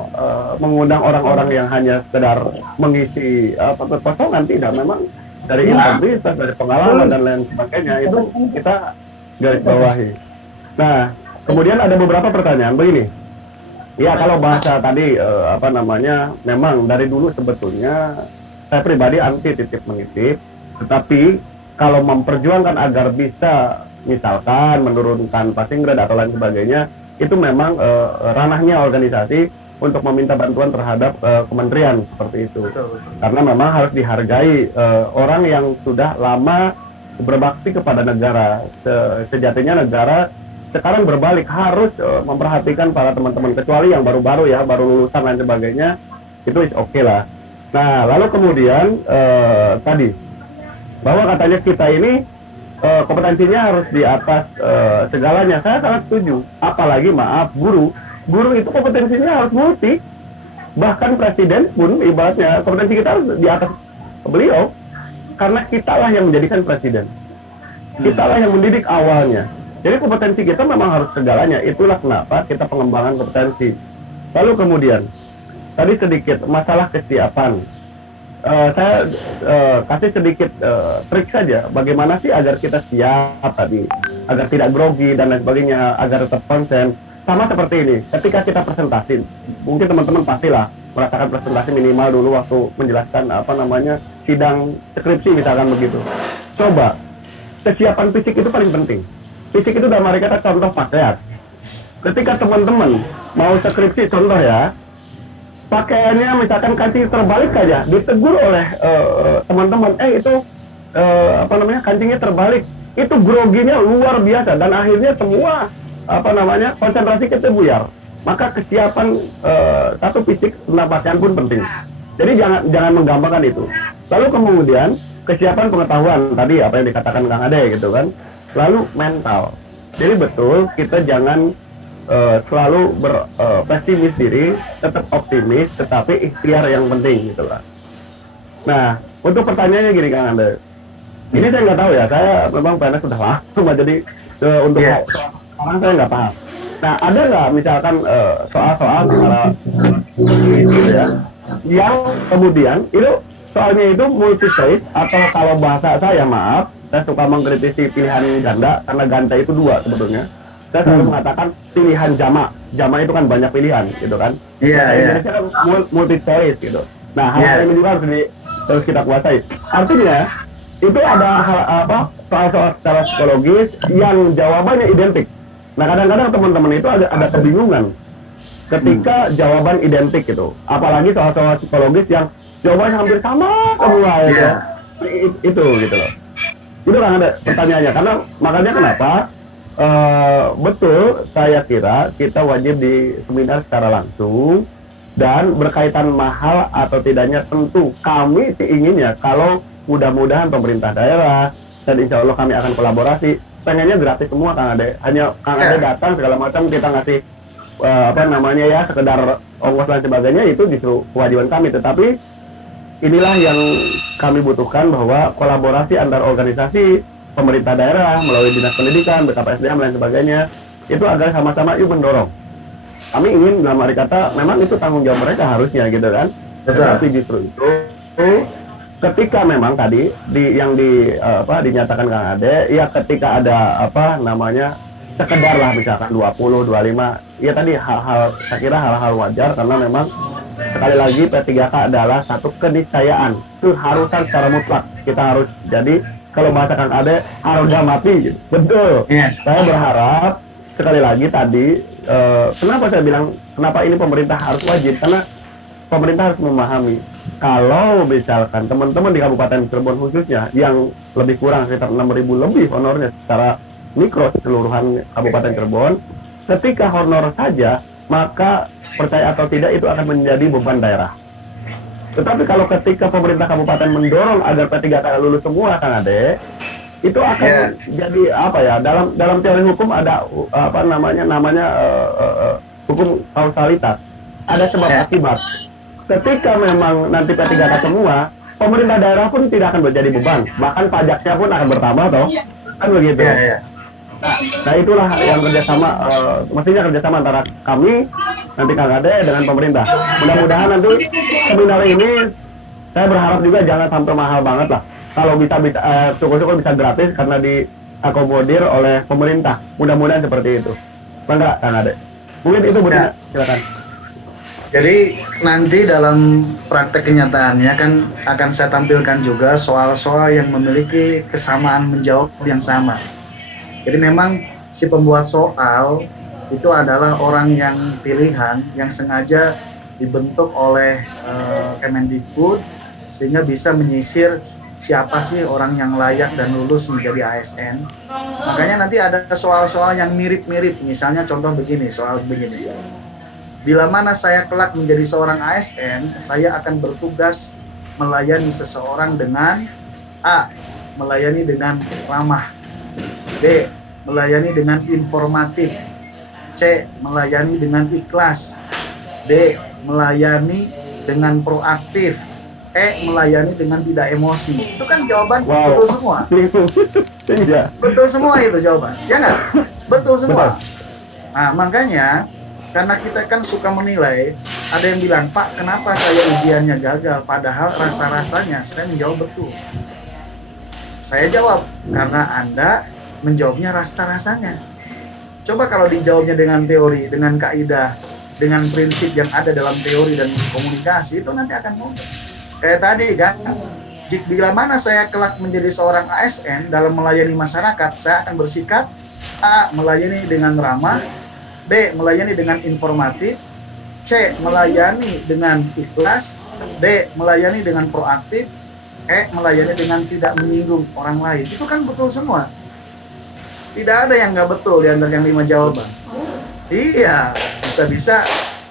mengundang orang-orang yang hanya sekedar mengisi kekosongan, tidak. Memang dari integritas, dari pengalaman dan lain sebagainya itu kita garis bawahi. Nah, kemudian ada beberapa pertanyaan begini. Ya, kalau bahasa tadi memang dari dulu sebetulnya saya pribadi anti titip menitip, tetapi kalau memperjuangkan agar bisa misalkan menurunkan passing grade atau lain sebagainya, itu memang ranahnya organisasi untuk meminta bantuan terhadap kementerian seperti itu. Betul. Karena memang harus dihargai orang yang sudah lama berbakti kepada negara. Sejatinya negara sekarang berbalik, harus memperhatikan para teman-teman, kecuali yang baru-baru ya, baru lulusan dan sebagainya, itu oke lah. Nah, lalu kemudian tadi bahwa katanya kita ini kompetensinya harus di atas segalanya. Saya sangat setuju. Apalagi guru itu kompetensinya harus multi. Bahkan presiden pun ibaratnya kompetensi kita harus di atas beliau, karena kitalah yang menjadikan presiden. Kitalah yang mendidik awalnya. Jadi kompetensi kita memang harus segalanya. Itulah kenapa kita pengembangan kompetensi. Lalu kemudian tadi sedikit masalah kesiapan. Saya kasih sedikit trik saja, bagaimana sih agar kita siap tadi, agar tidak grogi dan lain sebagainya, agar tetap konsen. Sama seperti ini, ketika kita presentasi, mungkin teman-teman pastilah merasakan presentasi minimal dulu waktu menjelaskan sidang skripsi misalkan begitu. Coba, kesiapan fisik itu paling penting. Fisik itu dalam arti kata contoh pakaian. Ketika teman-teman mau skripsi, contoh ya, pakaiannya misalkan kancing terbalik aja, ditegur oleh teman-teman, itu apa namanya, kancingnya terbalik, itu groginya luar biasa dan akhirnya semua apa namanya konsentrasi kita buyar. Maka kesiapan satu fisik tentang pakaian pun penting. Jadi jangan menggampangkan itu. Lalu kemudian kesiapan pengetahuan tadi apa yang dikatakan Kang Ade gitu kan. Lalu mental. Jadi betul kita jangan selalu pesimis diri, tetap optimis, tetapi ikhtiar yang penting gitu lah. Nah, untuk pertanyaannya gini Kang Ade. Ini saya nggak tahu ya, saya memang PNS sudah lama, jadi untuk sekarang saya nggak paham. Nah, ada nggak misalkan soal-soal secara gitu ya, yang kemudian itu soalnya itu multi choice atau kalau bahasa saya maaf, saya suka mengkritisi pilihan ganda karena ganda itu dua sebetulnya. Saya selalu mengatakan pilihan jama itu kan banyak pilihan gitu kan. Iya. Indonesia kan multi choice gitu. Nah, hal ini juga harus kita kuasai. Artinya itu ada soal-soal secara psikologis yang jawabannya identik. Nah, kadang-kadang teman-teman itu ada kebingungan ketika jawaban identik gitu. Apalagi soal-soal psikologis yang jawabannya hampir sama semua gitu. Itu gitu loh. Itu kan ada pertanyaannya. Karena makanya kenapa betul saya kira kita wajib di seminar secara langsung dan berkaitan mahal atau tidaknya tentu kami sih inginnya kalau mudah-mudahan pemerintah daerah dan insya Allah kami akan kolaborasi, pengennya gratis semua Kang Ade, hanya Kang Ade datang segala macam kita ngasih sekedar ongkos dan sebagainya, itu justru kewajiban kami. Tetapi inilah yang kami butuhkan, bahwa kolaborasi antar organisasi pemerintah daerah melalui dinas pendidikan, BKPSDM dan sebagainya, itu agar sama-sama yuk mendorong. Kami ingin dalam arti kata memang itu tanggung jawab mereka harusnya gitu kan. Tapi justru itu ketika memang tadi dinyatakan Kang Ade, ya ketika ada sekedar lah misalkan 20, 25, ya tadi hal-hal, saya kira hal-hal wajar karena memang sekali lagi P3K adalah satu keniscayaan, keharusan secara mutlak. Kita harus, jadi kalau bahasa Kang Ade, harga mati gitu. Betul. Saya berharap sekali lagi tadi, kenapa saya bilang kenapa ini pemerintah harus wajib, karena pemerintah harus memahami kalau misalkan teman-teman di Kabupaten Cirebon khususnya yang lebih kurang sekitar 6.000 lebih honornya secara mikro keseluruhan Kabupaten Cirebon, ketika honor saja maka percaya atau tidak itu akan menjadi beban daerah. Tetapi kalau ketika pemerintah kabupaten mendorong agar P3K lulus semua Kang Ade, itu akan jadi dalam teori hukum ada hukum kausalitas, ada sebab akibat. Ketika memang nanti P3K semua, pemerintah daerah pun tidak akan menjadi beban, bahkan pajaknya pun akan bertambah toh, kan begitu. Nah itulah yang mestinya kerjasama antara kami nanti Kang Ade dengan pemerintah. Mudah-mudahan nanti seminar ini saya berharap juga jangan sampai mahal banget lah. Kalau bisa syukur-syukur bisa gratis karena diakomodir oleh pemerintah. Mudah-mudahan seperti itu. Bangga Kang Ade. Mungkin itu Budi, silakan. Jadi nanti dalam praktek kenyataannya kan akan saya tampilkan juga soal-soal yang memiliki kesamaan menjawab yang sama. Jadi memang si pembuat soal itu adalah orang yang pilihan yang sengaja dibentuk oleh Kemendikbud sehingga bisa menyisir siapa sih orang yang layak dan lulus menjadi ASN. Makanya nanti ada soal-soal yang mirip-mirip. Misalnya contoh begini, soal begini. Bila mana saya kelak menjadi seorang ASN, saya akan bertugas melayani seseorang dengan A. Melayani dengan ramah, B. Melayani dengan informatif, C. Melayani dengan ikhlas, D. Melayani dengan proaktif, E. Melayani dengan tidak emosi. Itu kan jawaban betul semua. Betul semua itu jawaban, ya nggak? Betul semua. Nah makanya karena kita kan suka menilai, ada yang bilang, Pak kenapa saya ujiannya gagal, padahal rasa-rasanya saya menjawab betul. Saya jawab, karena Anda menjawabnya rasa-rasanya. Coba kalau dijawabnya dengan teori, dengan kaidah, dengan prinsip yang ada dalam teori dan komunikasi, itu nanti akan mudah. Kayak tadi kan, bila mana saya kelak menjadi seorang ASN dalam melayani masyarakat, saya akan bersikap A. Melayani dengan ramah, B. Melayani dengan informatif, C. Melayani dengan ikhlas, D. Melayani dengan proaktif, E. Melayani dengan tidak menyinggung orang lain. Itu kan betul semua. Tidak ada yang nggak betul di antara yang 5 jawaban. Iya, bisa-bisa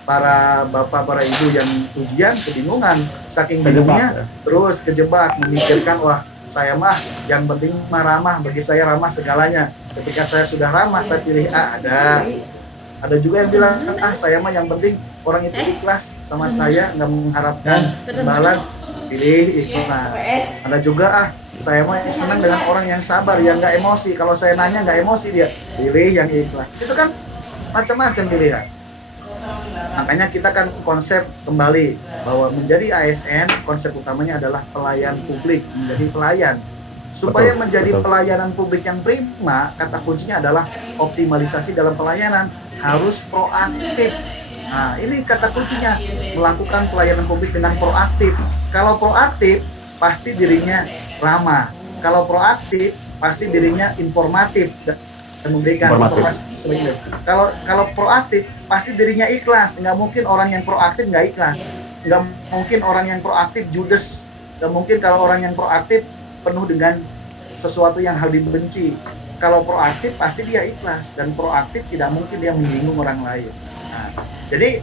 para bapak, para ibu yang ujian kebingungan, saking bingungnya terus kejebak memikirkan, wah saya mah yang penting mah ramah, bagi saya ramah segalanya. Ketika saya sudah ramah, saya pilih A. Ada juga yang bilang, saya mah yang penting orang itu ikhlas sama saya, nggak mengharapkan imbalan, pilih ikhlas. Ada juga, saya mah senang dengan orang yang sabar, yang nggak emosi. Kalau saya nanya nggak emosi dia, pilih yang ikhlas. Itu kan macam-macam pilihan. Makanya kita kan konsep kembali bahwa menjadi ASN, konsep utamanya adalah pelayan publik, menjadi pelayan. Supaya menjadi pelayanan publik yang prima, kata kuncinya adalah optimalisasi dalam pelayanan, harus proaktif. Nah, ini kata kuncinya, melakukan pelayanan publik dengan proaktif. Kalau proaktif, pasti dirinya ramah. Kalau proaktif, pasti dirinya informatif dan memberikan informasi sebenarnya. Kalau proaktif, pasti dirinya ikhlas. Nggak mungkin orang yang proaktif nggak ikhlas. Nggak mungkin orang yang proaktif judes. Nggak mungkin kalau orang yang proaktif penuh dengan sesuatu yang hal dibenci. Kalau proaktif pasti dia ikhlas, dan proaktif tidak mungkin dia menyinggung orang lain. Nah, jadi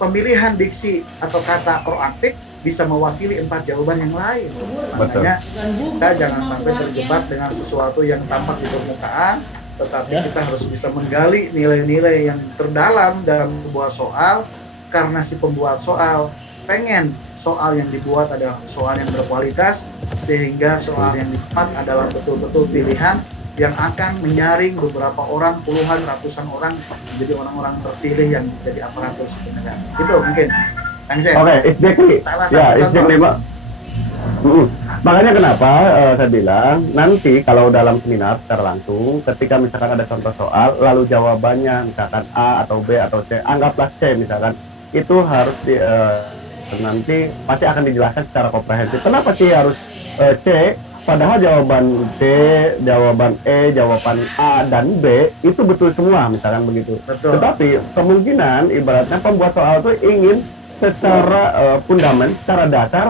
pemilihan diksi atau kata proaktif bisa mewakili 4 jawaban yang lain. Makanya kita jangan sampai terjebak dengan sesuatu yang tampak di permukaan, tetapi kita harus bisa menggali nilai-nilai yang terdalam dalam sebuah soal, karena si pembuat soal pengen soal yang dibuat adalah soal yang berkualitas, sehingga soal yang dibuat adalah betul-betul pilihan yang akan menyaring beberapa orang, puluhan, ratusan orang menjadi orang-orang terpilih yang menjadi aparatur sipil negara. Itu mungkin, Kang Zen. Oke, exactly. Salah satu contoh. Exactly, Pak. Makanya kenapa saya bilang nanti kalau dalam seminar secara langsung, ketika misalkan ada contoh soal, lalu jawabannya misalkan A atau B atau C, anggaplah C misalkan, itu harus nanti pasti akan dijelaskan secara komprehensif. Kenapa sih harus C? Padahal jawaban D, jawaban E, jawaban A dan B itu betul semua, misalkan begitu. Betul. Tetapi kemungkinan ibaratnya pembuat soal itu ingin secara fundament, secara dasar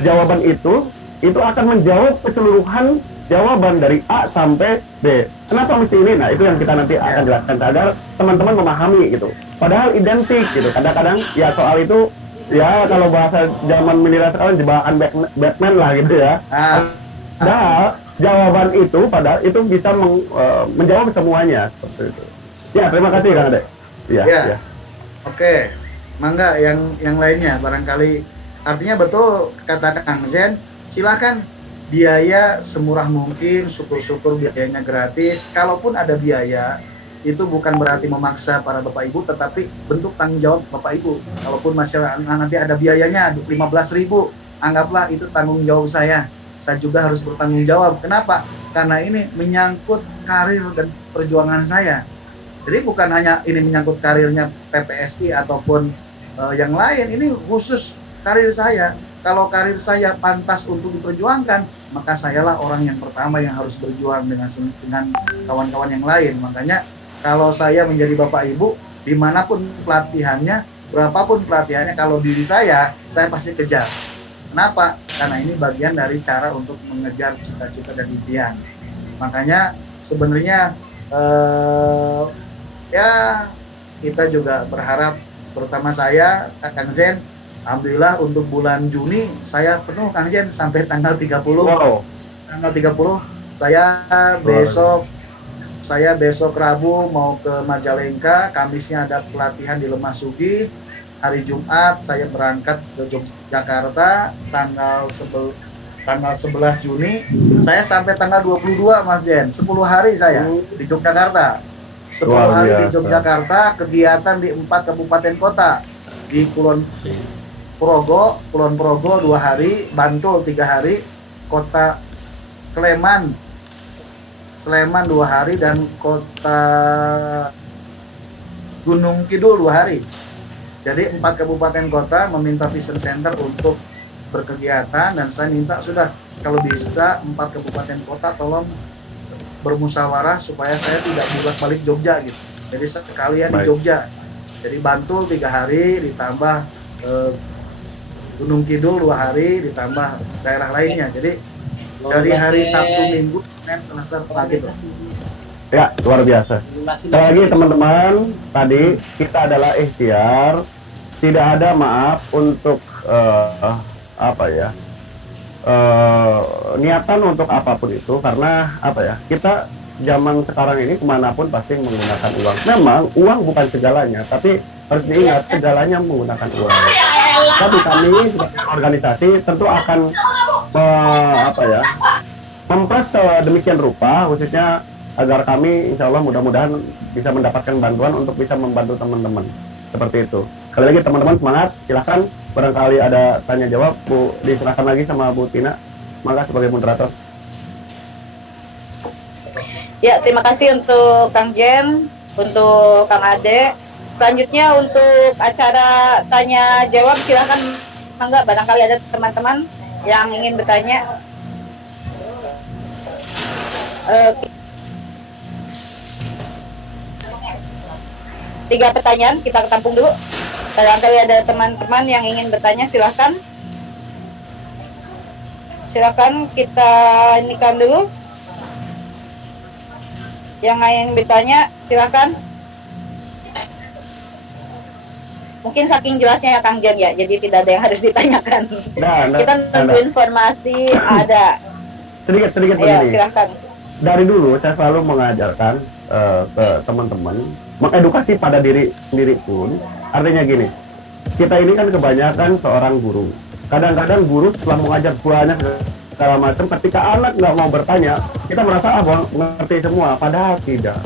jawaban itu akan menjawab keseluruhan jawaban dari A sampai B. Kenapa mesti ini? Nah, itu yang kita nanti akan jelaskan agar teman-teman memahami gitu. Padahal identik gitu. Kadang-kadang ya soal itu ya kalau bahasa zaman milenial sekarang jebakan Batman lah gitu ya. Padahal jawaban itu itu bisa menjawab semuanya seperti itu. Ya, terima kasih Kang Ade. Ya. Oke. Mangga yang lainnya barangkali artinya betul kata Kang Zen, silakan biaya semurah mungkin, syukur-syukur biayanya gratis. Kalaupun ada biaya, itu bukan berarti memaksa para Bapak Ibu, tetapi bentuk tanggung jawab Bapak Ibu. Kalaupun masyarakat nanti ada biayanya 15.000, anggaplah itu tanggung jawab saya. Saya juga harus bertanggung jawab. Kenapa? Karena ini menyangkut karir dan perjuangan saya. Jadi bukan hanya ini menyangkut karirnya PPSI ataupun yang lain, ini khusus karir saya. Kalau karir saya pantas untuk diperjuangkan, maka sayalah orang yang pertama yang harus berjuang dengan kawan-kawan yang lain. Makanya kalau saya menjadi Bapak Ibu, dimanapun pelatihannya, berapapun pelatihannya, kalau diri saya pasti kejar. Kenapa? Karena ini bagian dari cara untuk mengejar cita-cita dan impian. Makanya sebenarnya ya kita juga berharap, terutama saya, Kang Zen, alhamdulillah untuk bulan Juni saya penuh Kang Zen sampai tanggal 30. Wow. Tanggal 30 saya besok Rabu mau ke Majalengka, Kamisnya ada pelatihan di Lemah Sugi. Hari Jumat saya berangkat ke Yogyakarta tanggal 11 Juni. Saya sampai tanggal 22 Mas Jen, 10 hari saya di Yogyakarta. 10 hari di Yogyakarta, kegiatan di 4 kabupaten kota. Di Kulon Progo 2 hari, Bantul 3 hari, kota Sleman 2 hari, dan kota Gunung Kidul 2 hari. Jadi 4 kabupaten kota meminta Vision Center untuk berkegiatan, dan saya minta sudah kalau bisa 4 kabupaten kota tolong bermusyawarah supaya saya tidak bolak-balik Jogja gitu. Jadi sekalian di Jogja. Jadi Bantul 3 hari ditambah Gunung Kidul 2 hari ditambah daerah lainnya. Jadi dari hari Sabtu Minggu Senin Selasa pagi tuh. Ya, luar biasa. Sekali lagi teman-teman, tadi kita adalah ikhtiar, tidak ada maaf untuk niatan untuk apapun itu, karena kita zaman sekarang ini kemanapun pasti menggunakan uang. Memang uang bukan segalanya, tapi harus diingat segalanya menggunakan uang. Tapi kami sebagai organisasi tentu akan mempres demikian rupa, khususnya agar kami insya Allah mudah-mudahan bisa mendapatkan bantuan untuk bisa membantu teman-teman seperti itu. Sekali lagi teman-teman semangat, silahkan barangkali ada tanya jawab, Bu, diserahkan lagi sama Bu Tina, maka sebagai moderator. Ya, terima kasih untuk Kang Jen, untuk Kang Ade. Selanjutnya untuk acara tanya jawab, silahkan mangga barangkali ada teman-teman yang ingin bertanya. 3 pertanyaan kita tampung dulu. Barangkali ada teman-teman yang ingin bertanya, silahkan. Silakan kita inikan dulu. Yang ingin bertanya, silakan. Mungkin saking jelasnya ya Kang Jen ya, jadi tidak ada yang harus ditanyakan. Kita nunggu informasi ada. Sedikit Ya, begini. silakan. Dari dulu saya selalu mengajarkan ke teman-teman, mengedukasi pada diri sendiri pun. Artinya gini, kita ini kan kebanyakan seorang guru. Kadang-kadang guru setelah mengajar banyak segala macam, ketika anak nggak mau bertanya, kita merasa mengerti semua, padahal tidak.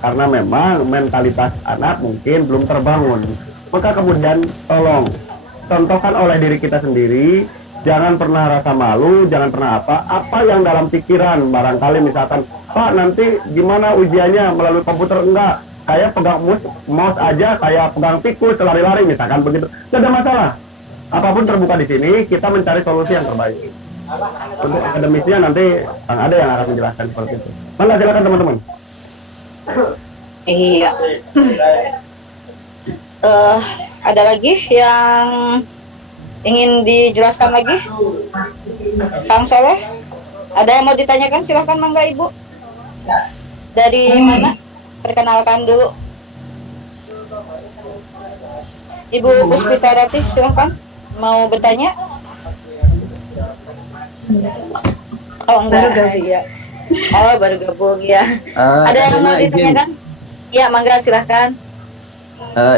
Karena memang mentalitas anak mungkin belum terbangun. Maka kemudian tolong contohkan oleh diri kita sendiri. Jangan pernah rasa malu, jangan pernah apa yang dalam pikiran. Barangkali misalkan, Pak nanti gimana ujiannya melalui komputer? Enggak, saya pegang mouse aja, saya pegang tikus, lari-lari misalkan begitu. Tidak ada masalah. Apapun terbuka di sini, kita mencari solusi yang terbaik. Untuk akademisnya nanti Kang Ade yang akan menjelaskan seperti itu. Mangga silakan teman-teman. Iya. Ada lagi yang ingin dijelaskan lagi? Kang Soleh? Ada yang mau ditanyakan? Silahkan mangga Ibu. Dari mana? Perkenalkan dulu. Ibu Puspita Ratih, silahkan. Mau bertanya? Oh enggak, iya. Oh baru gabung ya. Ada yang mau ditanyakan? Ya mangga silahkan.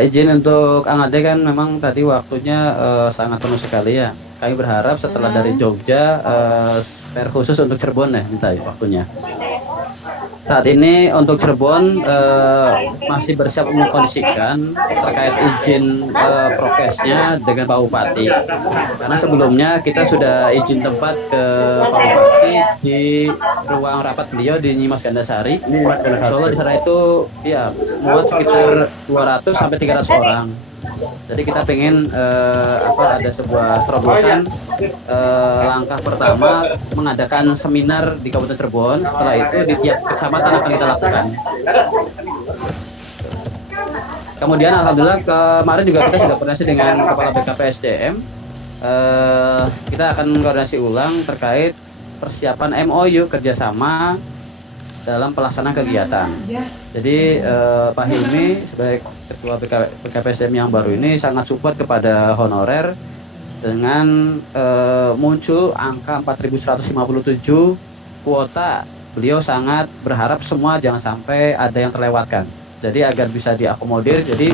Izin untuk Kang Ade, kan memang tadi waktunya sangat penuh sekali ya. Kami berharap setelah dari Jogja spare khusus untuk Cirebon ya, minta waktunya. Saat ini untuk Cirebon masih bersiap mengkondisikan terkait izin prokesnya dengan Pak Bupati. Karena sebelumnya kita sudah izin tempat ke Pak Bupati di ruang rapat beliau di Nyimas Gandasari. Insya Allah di sana itu ya muat sekitar 200 sampai 300 orang. Jadi kita pengen ada sebuah terobosan langkah pertama mengadakan seminar di Kabupaten Cirebon. Setelah itu di tiap kecamatan akan kita lakukan. Kemudian alhamdulillah kemarin juga kita sudah koordinasi dengan Kepala BKPSDM. Kita akan koordinasi ulang terkait persiapan MOU kerjasama dalam pelaksanaan kegiatan. Jadi Pak Hilmi sebagai Ketua BKPSDM yang baru ini sangat support kepada honorer dengan muncul angka 4.157 kuota. Beliau sangat berharap semua jangan sampai ada yang terlewatkan. Jadi agar bisa diakomodir, jadi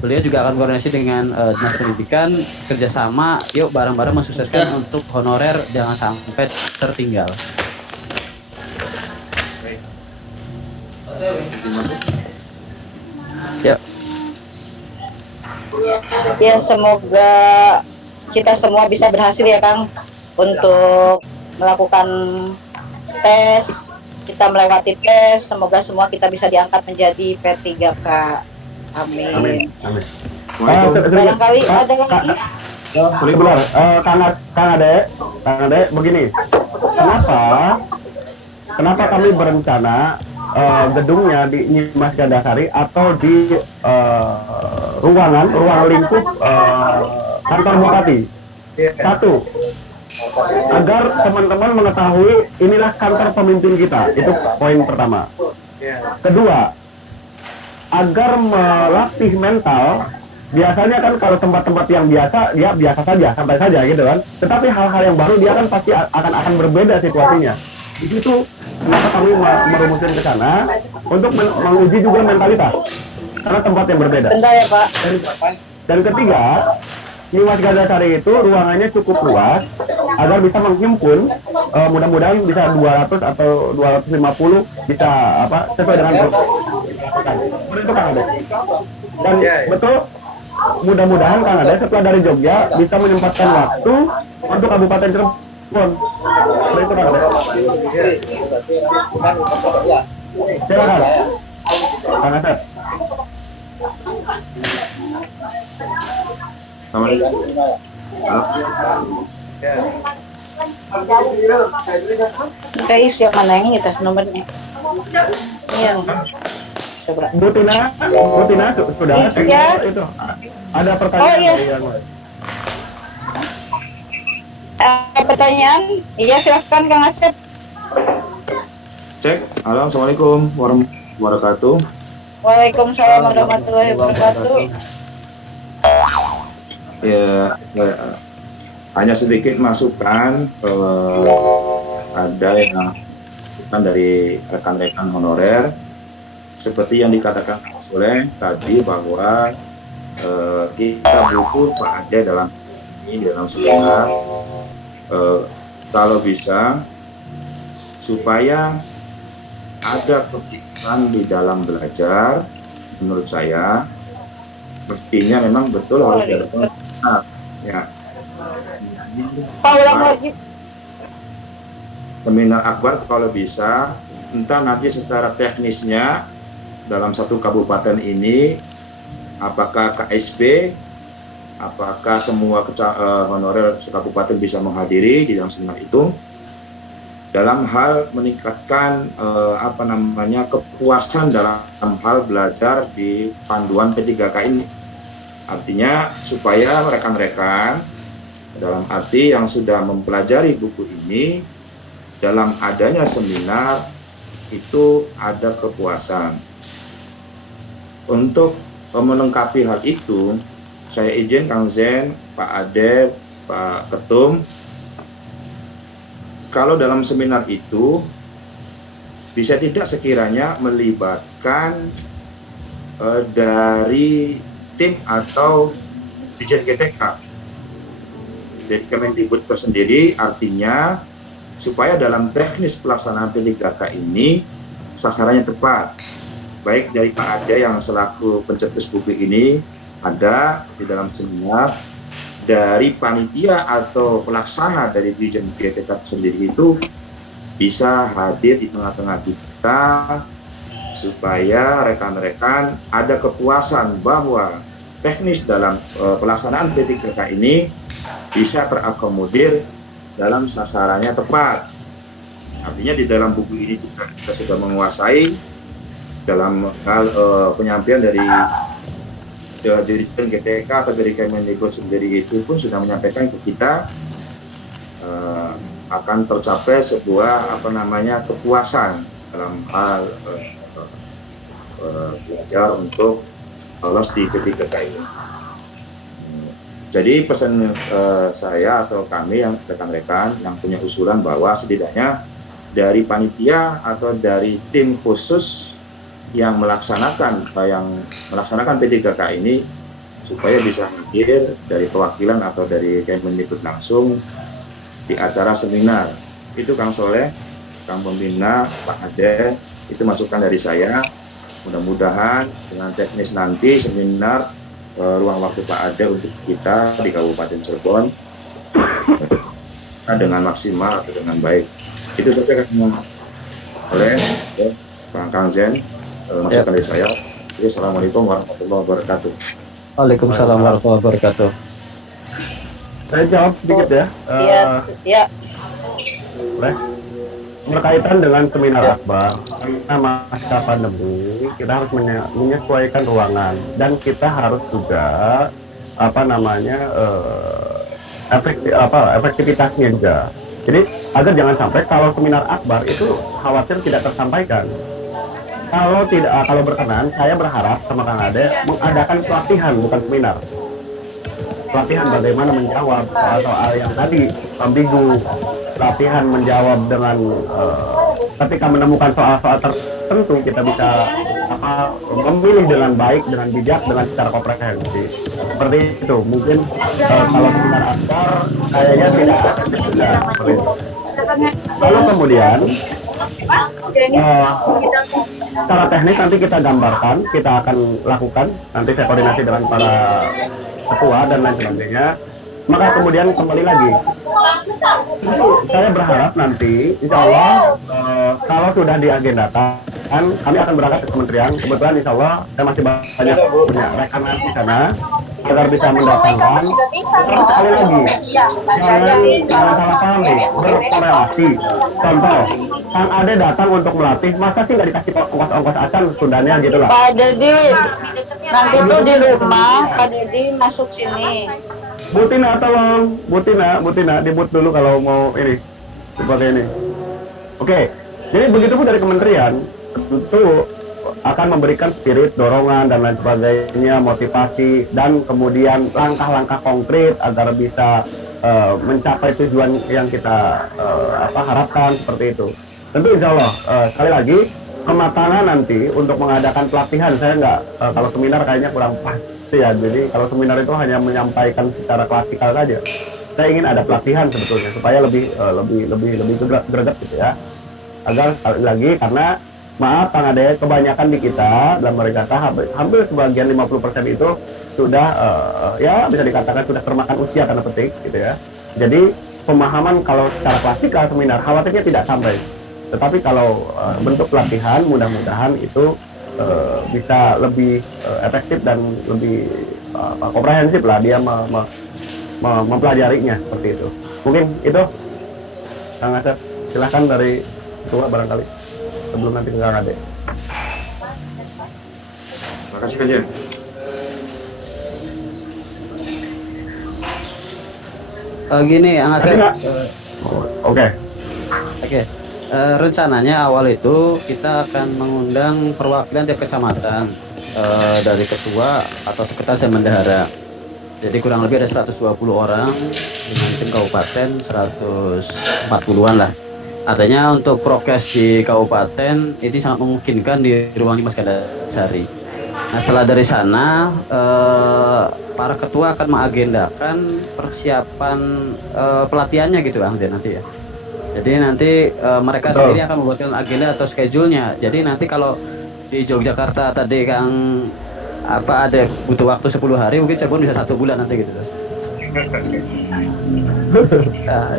beliau juga akan koordinasi dengan Dinas Pendidikan kerjasama, yuk bareng-bareng mensukseskan untuk honorer jangan sampai tertinggal. Ya. Ya semoga kita semua bisa berhasil ya Kang untuk melakukan tes, kita melewati tes, semoga semua kita bisa diangkat menjadi P3K. Amin. Amin. Barangkali ada lagi? Sebentar, Kang Ade, begini. Kenapa kami berencana gedungnya di Nyimas Gandasari atau di ruang lingkup kantor bupati. Satu, agar teman-teman mengetahui inilah kantor pemimpin kita, itu poin pertama. Kedua, agar melatih mental. Biasanya kan kalau tempat-tempat yang biasa, dia biasa saja, santai saja gitu kan. Tetapi hal-hal yang baru dia kan pasti akan berbeda situasinya. Di situ kenapa kami merumuskan ke sana untuk menguji juga mentalitas, karena tempat yang berbeda. Bentar ya Pak. Dan ketiga, di Mas Gazasari itu ruangannya cukup luas agar bisa menghimpun, mudah-mudahan bisa 200 atau 250 bisa sesuai dengan itu Kang Ade. Dan betul, mudah-mudahan Kang Ade setelah dari Jogja bisa menyempatkan waktu untuk Kabupaten Cirebon. Itu Kang Ade. Silakan Kang Asep. Kayak isi yang mana yang ini teh nomornya? Iya nih. Coba. Bu Tina sudah Iya. itu ada pertanyaan. Oh, iya. yang lain. Pertanyaan? Iya silahkan Kang Asep. Cek. Halo, assalamualaikum warahmatullahi wabarakatuh. Waalaikumsalam warahmatullahi wabarakatuh. Ya, hanya sedikit masukan, ada yang kan dari rekan-rekan honorer seperti yang dikatakan oleh tadi bahwa kita butuh Pak Ade dalam seminar, kalau bisa supaya ada kebiasaan di dalam belajar. Menurut saya mestinya memang betul harus ada ya. Pak ulang lagi. Seminar akbar kalau bisa, entah nanti secara teknisnya dalam satu kabupaten ini, apakah KSP, apakah semua honorer kabupaten bisa menghadiri di dalam seminar itu, dalam hal meningkatkan kepuasan dalam hal belajar di panduan P3K ini. Artinya supaya rekan-rekan dalam arti yang sudah mempelajari buku ini, dalam adanya seminar itu ada kepuasan. Untuk melengkapi hal itu, saya izin Kang Zen, Pak Ade, Pak Ketum, kalau dalam seminar itu bisa tidak sekiranya melibatkan dari tim atau Dirjen GTK, dari Kemendikbud tersendiri, artinya supaya dalam teknis pelaksanaan P3K ini sasarannya tepat, baik dari Pak Ade yang selaku pencetus buku ini ada di dalam seminar, dari panitia atau pelaksana dari Dirjen GTK sendiri itu bisa hadir di tengah-tengah kita supaya rekan-rekan ada kepuasan bahwa teknis dalam pelaksanaan P3K ini bisa terakomodir dalam sasarannya tepat. Artinya di dalam buku ini juga kita sudah menguasai dalam hal penyampaian dari Dirjen GTK atau dari Kemendikbud sendiri itu pun sudah menyampaikan ke kita akan tercapai sebuah kepuasan dalam hal belajar untuk lolos di P3K ini. Jadi pesan saya atau kami yang rekan-rekan yang punya usulan bahwa setidaknya dari panitia atau dari tim khusus yang melaksanakan P3K ini supaya bisa hadir dari perwakilan atau dari Kemendikbud langsung di acara seminar. Itu Kang Soleh, Kang Pembina, Pak Ade, itu masukan dari saya. Mudah-mudahan dengan teknis nanti seminar ruang waktu Pak Ade untuk kita di Kabupaten Cirebon dengan maksimal atau dengan baik. Itu saja Kang oleh Kang Zen, masukan dari saya. Assalamualaikum warahmatullahi wabarakatuh. Waalaikumsalam warahmatullahi wabarakatuh. Saya jawab sedikit ya. Iya. Boleh? berkaitan dengan seminar akbar, karena masa pandemi kita harus menyesuaikan ruangan dan kita harus juga efektivitasnya juga. Jadi agar jangan sampai kalau seminar akbar itu khawatir tidak tersampaikan. Kalau berkenan, saya berharap sama Kang Ade mengadakan pelatihan bukan seminar. Pelatihan bagaimana menjawab soal-soal yang tadi ambigu, pelatihan menjawab dengan ketika menemukan soal-soal tertentu kita bisa memilih dengan baik, dengan bijak, dengan secara komprehensif. Seperti itu. Mungkin kalau seminar akbar kayaknya tidak ada seperti itu. Lalu kemudian secara teknis nanti kita gambarkan, kita akan lakukan, nanti saya koordinasi dengan para ketua dan lain sebagainya. Maka kemudian kembali lagi, saya berharap nanti insya Allah kalau sudah diagendakan, kami akan berangkat ke kementerian. Kebetulan insya Allah saya masih banyak punya rekanan di sana agar bisa mendatangkan. Terus sekali lagi, jangan salah paham nih, berkorelasi. Contoh, Kang Ade datang untuk melatih, masa sih nggak dikasih ongkos-ongkos acan Sundanya gitu lah. Pak Dedi, nanti tuh di rumah Pak Dedi masuk sini. Butina tolong, Butina dibut dulu kalau mau ini seperti ini. Oke, jadi begitu pun dari kementerian tentu akan memberikan spirit, dorongan dan lain sebagainya, motivasi dan kemudian langkah-langkah konkret agar bisa mencapai tujuan yang kita harapkan seperti itu. Tentu insya Allah sekali lagi kematangan nanti untuk mengadakan pelatihan saya nggak kalau seminar kayaknya kurang pas. Ya, jadi kalau seminar itu hanya menyampaikan secara klasikal saja. Saya ingin ada pelatihan sebetulnya supaya lebih greget gitu ya. Agar sekali lagi karena maaf Kang Ade, kebanyakan di kita dalam mereka hampir sebagian 50% itu sudah ya bisa dikatakan sudah termakan usia tanda petik gitu ya. Jadi pemahaman kalau secara klasikal seminar khawatirnya tidak sampai. Tetapi kalau bentuk pelatihan mudah-mudahan itu bisa lebih efektif dan lebih komprehensif lah dia mempelajarinya seperti itu. Mungkin itu Kang Asep, silahkan dari ketua barangkali sebelum nanti ke Kang Ade. Terima kasih Kak Jen. Gini, Kang Asep. Oke. Rencananya awal itu kita akan mengundang perwakilan tiap kecamatan dari ketua atau sekretaris dan bendahara. Jadi kurang lebih ada 120 orang dengan tim kabupaten 140-an lah. Artinya untuk prokes di kabupaten ini sangat memungkinkan di ruang Dimas Gandasari. Nah setelah dari sana para ketua akan mengagendakan persiapan pelatihannya gitu Bang nanti ya. Jadi nanti mereka sendiri akan membuatkan agenda atau schedule-nya. Jadi nanti kalau di Yogyakarta tadi Kang ada butuh waktu 10 hari, mungkin Cirebon bisa 1 bulan nanti gitu.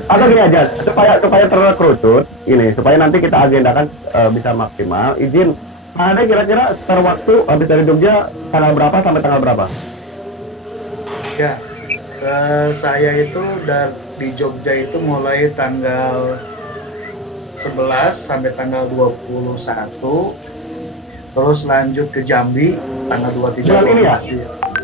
Atau gini aja, supaya terkerucut ini, supaya nanti kita agendakan bisa maksimal. Izin, ada kira-kira waktu habis dari Jogja tanggal berapa sampai tanggal berapa? Ya, saya itu di Jogja itu mulai tanggal 11 sampai tanggal 21, terus lanjut ke Jambi tanggal 23. Bulan ini ya?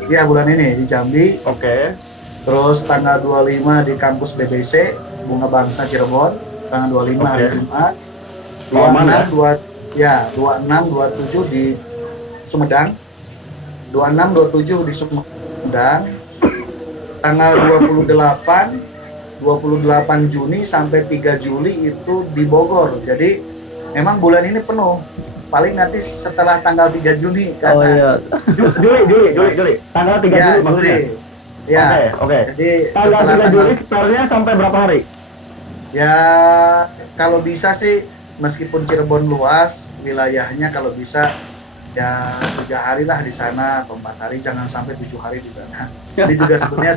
Iya, bulan ini di Jambi. Oke. Terus tanggal 25 di kampus BBC Bunga Bangsa Cirebon, tanggal 25 hari Jumat. 26, 27 di Sumedang. 26, 27 di Sumedang. Tanggal 28 Juni sampai 3 Juli itu di Bogor. Jadi memang bulan ini penuh. Paling nanti setelah tanggal 3 Juni kan. Oh iya. Juli. Tanggal 3 Juli maksudnya. Ya. Oke. Jadi tanggal 3 Juli sebenarnya sampai berapa hari? Ya kalau bisa sih meskipun Cirebon luas wilayahnya, kalau bisa ya 3 hari lah di sana atau 4 hari, jangan sampai 7 hari di sana. Jadi juga sebenarnya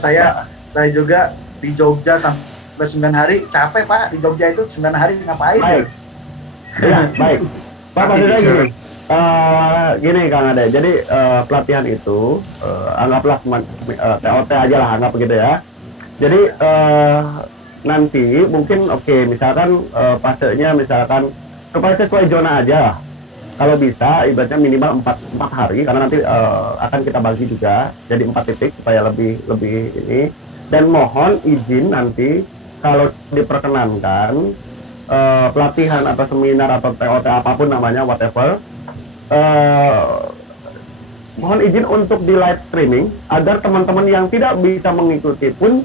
saya juga di Jogja sampai 9 hari capek Pak. Di Jogja itu 9 hari ngapain? Baik. Ya, baik. Pak maksudnya gini Kang Ade. Jadi pelatihan itu anggaplah TOT aja lah, anggap begitu ya. Jadi nanti mungkin misalkan fasenya misalkan supaya sesuai zona aja. Kalau bisa ibaratnya minimal 4 hari karena nanti akan kita bagi juga jadi 4 titik supaya lebih ini, dan mohon izin nanti kalau diperkenankan pelatihan atau seminar atau TOT apapun namanya whatever, mohon izin untuk di live streaming agar teman-teman yang tidak bisa mengikuti pun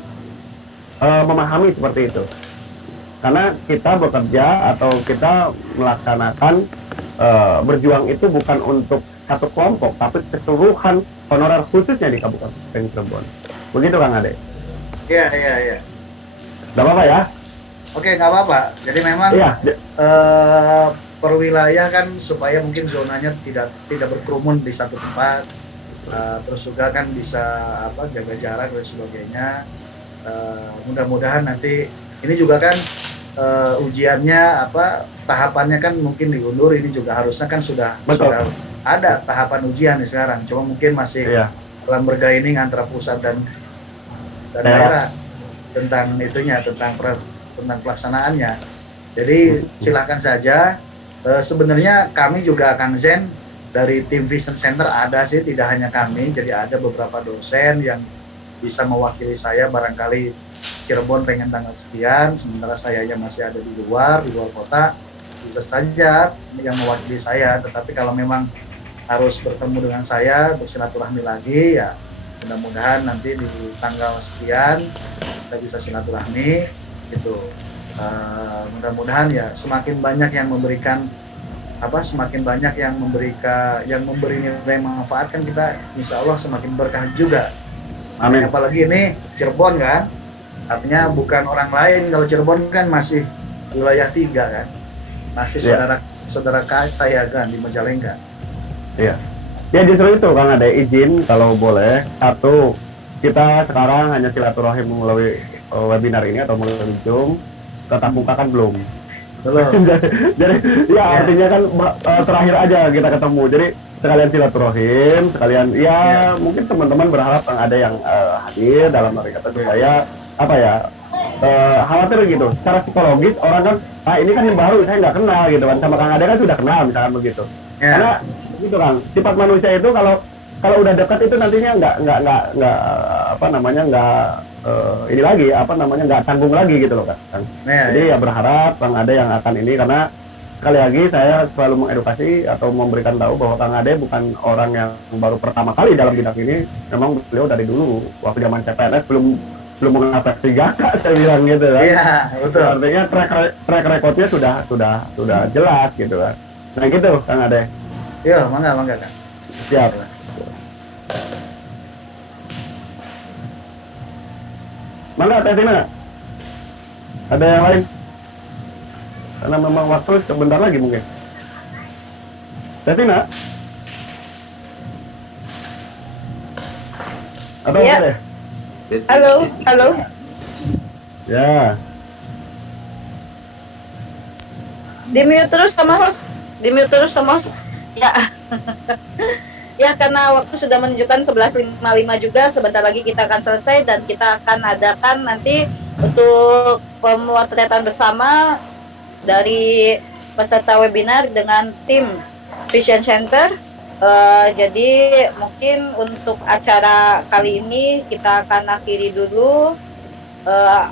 memahami seperti itu, karena kita bekerja atau kita melaksanakan berjuang itu bukan untuk satu kelompok tapi keseluruhan honorer khususnya di Kabupaten Cirebon. Begitu Kang Ade? Iya. Gak apa-apa ya? Oke, nggak apa-apa. Jadi memang Iya. per wilayah kan supaya mungkin zonanya tidak berkerumun di satu tempat, terus juga kan bisa jaga jarak dan sebagainya. Mudah-mudahan nanti ini juga kan ujiannya tahapannya kan mungkin diundur, ini juga harusnya kan sudah ada tahapan ujian nih sekarang, cuma mungkin masih dalam bergaining antara pusat dan daerah tentang pelaksanaannya. Jadi silahkan saja. Sebenarnya kami juga Kang Zen dari tim Vision Center ada sih, tidak hanya kami, jadi ada beberapa dosen yang bisa mewakili saya, barangkali Cirebon pengen tanggal sekian, sementara saya yang masih ada di luar kota, bisa saja yang mewakili saya. Tetapi kalau memang harus bertemu dengan saya bersilaturahmi lagi, ya mudah-mudahan nanti di tanggal sekian kita bisa silaturahmi gitu. Mudah-mudahan ya semakin banyak yang memberikan yang memberi nilai manfaat, kan kita insya Allah semakin berkah juga. Amin. Apalagi ini Cirebon kan, artinya bukan orang lain. Kalau Cirebon kan masih wilayah 3 kan, masih saudara saya kan di Majalengka. Iya. Ya justru itu Kang Ade, izin kalau boleh, satu, kita sekarang hanya silaturahim melalui webinar ini atau melalui Zoom, tatap muka kan belum. Jadi artinya kan terakhir aja kita ketemu. Jadi sekalian silaturahim, sekalian mungkin teman-teman berharap Kang Ade yang hadir dalam hari kata supaya khawatir gitu. Secara psikologis orang kan ini kan yang baru, saya nggak kenal gitu kan, sama Kang Ade kan sudah kenal misalkan begitu. Karena gitu kan, sifat manusia itu kalau udah dekat itu nantinya nggak nggak tanggung lagi gitu loh kan. Jadi ya berharap Kang Ade yang akan ini, karena sekali lagi saya selalu mengedukasi atau memberikan tahu bahwa Kang Ade bukan orang yang baru pertama kali dalam bidang ini. Memang beliau dari dulu waktu zaman CPNS belum mengenal P3K, saya bilang gitu kan. Iya, betul. Artinya track recordnya sudah jelas gitu kan. Nah gitu Kang Ade. Iya, mangga Kang. Siap. Mana Tesina? Ada yang lain? Karena memang waktu sebentar lagi mungkin. Tesina? Atau ya. Halo. Ya. Di-mute terus sama host. Ya. Ya, karena waktu sudah menunjukkan 11.55 juga, sebentar lagi kita akan selesai dan kita akan adakan nanti untuk pemotretan bersama dari peserta webinar dengan tim Vision Center. Jadi mungkin untuk acara kali ini kita akan akhiri dulu.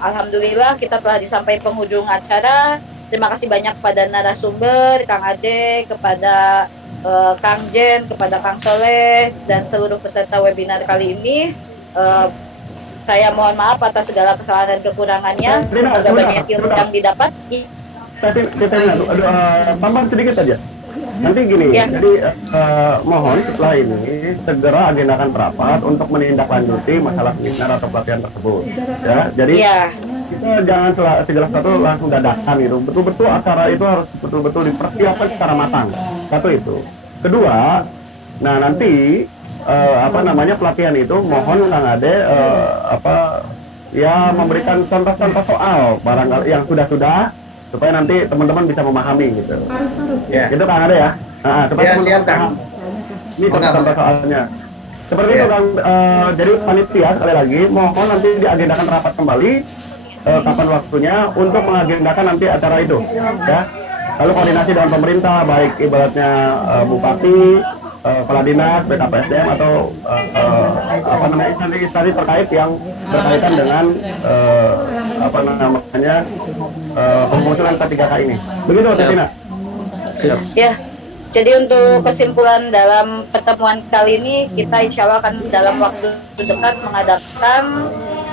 Alhamdulillah kita telah sampai penghujung acara. Terima kasih banyak pada narasumber, Kang Ade, kepada Kang Jen, kepada Kang Soleh, dan seluruh peserta webinar kali ini. Saya mohon maaf atas segala kesalahan dan kekurangannya. Semoga banyak ilmu yang didapat. Tambah sedikit saja. Nanti gini, jadi mohon setelah ini segera agendakan rapat untuk menindaklanjuti masalah seminar atau pelatihan tersebut. Ya, jadi kita jangan segala sesuatu langsung dadakan gitu. Betul-betul acara itu harus betul-betul dipersiapkan secara matang. Satu itu. Kedua, nah nanti pelatihan itu mohon Kang Ade memberikan contoh-contoh soal barangkali yang sudah supaya nanti teman-teman bisa memahami gitu. Gitu Kang Ade ya. Supaya siap Kang. Ini contoh soalnya. Seperti itu Kang. Jadi panitia sekali lagi mohon nanti diagendakan rapat kembali kapan waktunya untuk mengagendakan nanti acara itu, ya. Lalu koordinasi dengan pemerintah, baik ibaratnya bupati, kepala dinas, BKPSDM atau apa namanya instansi terkait yang berkaitan dengan apa namanya pengusulan P3K ini. Begitu, Tina. Siap. Ya, jadi untuk kesimpulan dalam pertemuan kali ini, kita insya Allah akan dalam waktu dekat mengadakan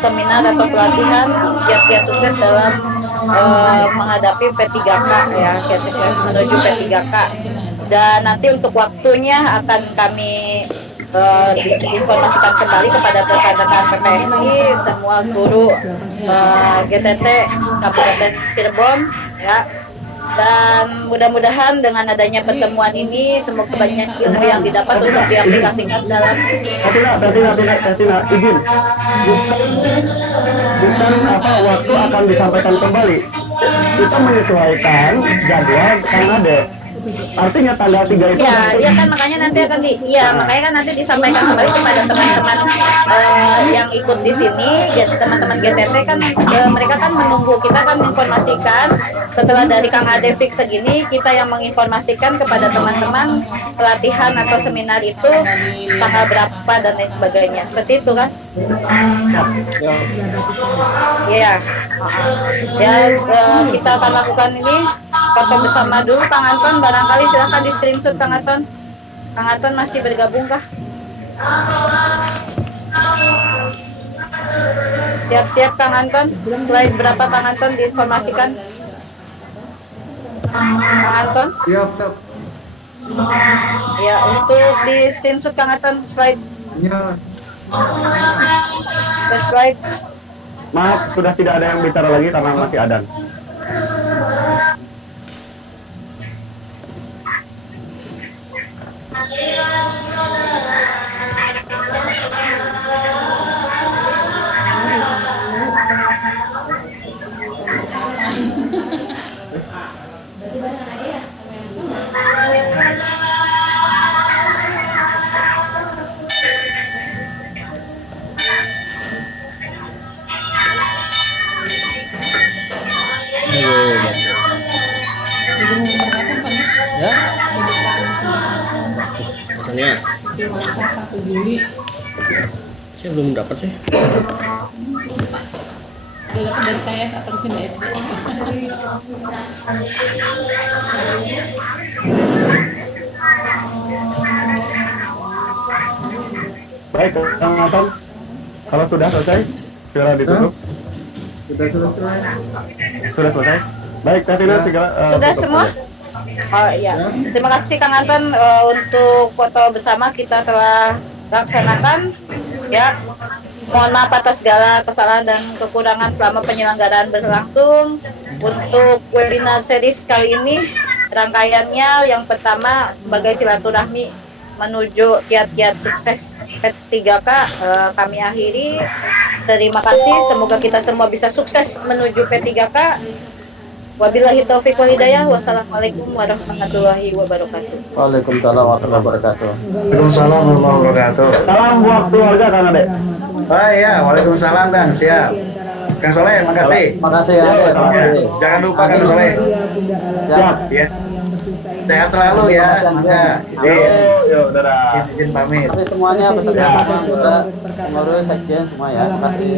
seminar atau pelatihan kiat-kiat sukses dalam menghadapi P3K ya, kiat sukses menuju P3K. Dan nanti untuk waktunya akan kami informasikan kembali kepada rekan-rekan PPSI, semua guru GTT Kabupaten Cirebon ya. Dan mudah-mudahan dengan adanya pertemuan ini semoga banyak ilmu yang didapat untuk diaplikasikan dalam Tina, izin. Bukan apa waktu akan disampaikan kembali. Kita menyesuaikan jadwal Kang Ade. Artinya tanggal 3 itu ya kan makanya nanti akan makanya kan nanti disampaikan kembali kepada teman-teman yang ikut di sini, teman-teman GTT kan mereka kan menunggu kita kan menginformasikan setelah dari Kang Ade fix segini, kita yang menginformasikan kepada teman-teman pelatihan atau seminar itu tanggal berapa dan lain sebagainya, seperti itu kan? Iya. Kita akan lakukan ini foto bersama dulu. Kang Anton barangkali silahkan di screenshot. Kang Anton masih bergabung kah? Siap-siap Kang Anton. Slide berapa Kang Anton diinformasikan? Kang Anton? Siap. Ya, untuk di screenshot Kang Anton slide. Ya. Slide. maaf sudah tidak ada yang bicara lagi karena masih adan. Ya. Misalnya 1 Juli saya belum dapat sih. Dapat dari saya terusin SD. Baik, Kang Anton. Kalau sudah selesai, segera ditutup. Sudah selesai. Sudah selesai. Baik, Tina, segera Sudah tutup semua? saja. Oh iya, terima kasih Kang Anton untuk foto bersama kita telah laksanakan ya. Mohon maaf atas segala kesalahan dan kekurangan selama penyelenggaraan berlangsung. Untuk webinar series kali ini rangkaiannya yang pertama sebagai silaturahmi menuju kiat-kiat sukses P3K kami akhiri. Terima kasih, semoga kita semua bisa sukses menuju P3K. Wabillahi taufiq wal hidayah. Wassalamualaikum warahmatullahi wabarakatuh. Waalaikumsalam warahmatullahi wabarakatuh. Waalaikumsalam warahmatullahi wabarakatuh. Salam buat keluarga, Kang Ade. Oh iya, waalaikumsalam Kang, siap. Kang Soleh, makasih. Makasih ya. Ya, Terima kasih. jangan lupa Kang Soleh. Siap. Ya. Sehat selalu ya. Mangga, izin. Yuk, dadah. Izin pamit. Terima kasih semuanya peserta anggota pengurus sekjen semua ya. Terima kasih.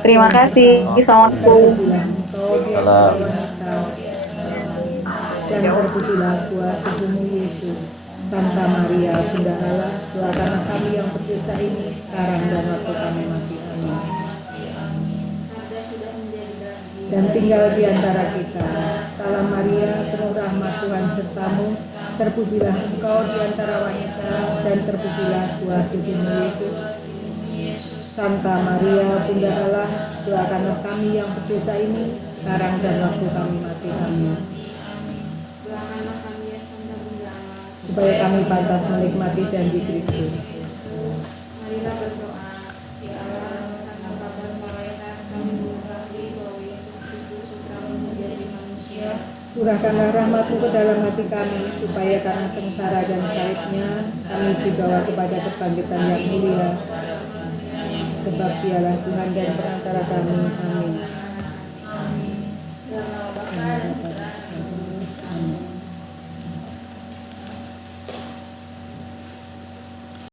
Terima kasih. Assalamualaikum. Salam. Dan terpujilah kuat tubuhmu Yesus, Santa Maria, Bunda Allah, doakanlah kami yang berdosa ini, sekarang dan waktu kami mati. Amin. Dan tinggal di antara kita. Salam Maria, penuh rahmat Tuhan sertamu, terpujilah engkau di antara wanita, dan terpujilah buah tubuhmu Yesus. Santa Maria, Bunda Allah, doakanlah kami yang berdosa ini, sekarang dan waktu kami mati. Amin. Supaya kami pantas menikmati janji Kristus. Marilah berdoa, ya Allah, karena kabar malaikat kami mengetahui bahwa Yesus Kristus putra menjadi manusia. Curahkanlah rahmat-Mu ke dalam hati kami, supaya karena sengsara dan salibnya, kami dibawa kepada kebangkitan yang mulia. Sebab Dialah Tuhan dan perantara kami. Amin.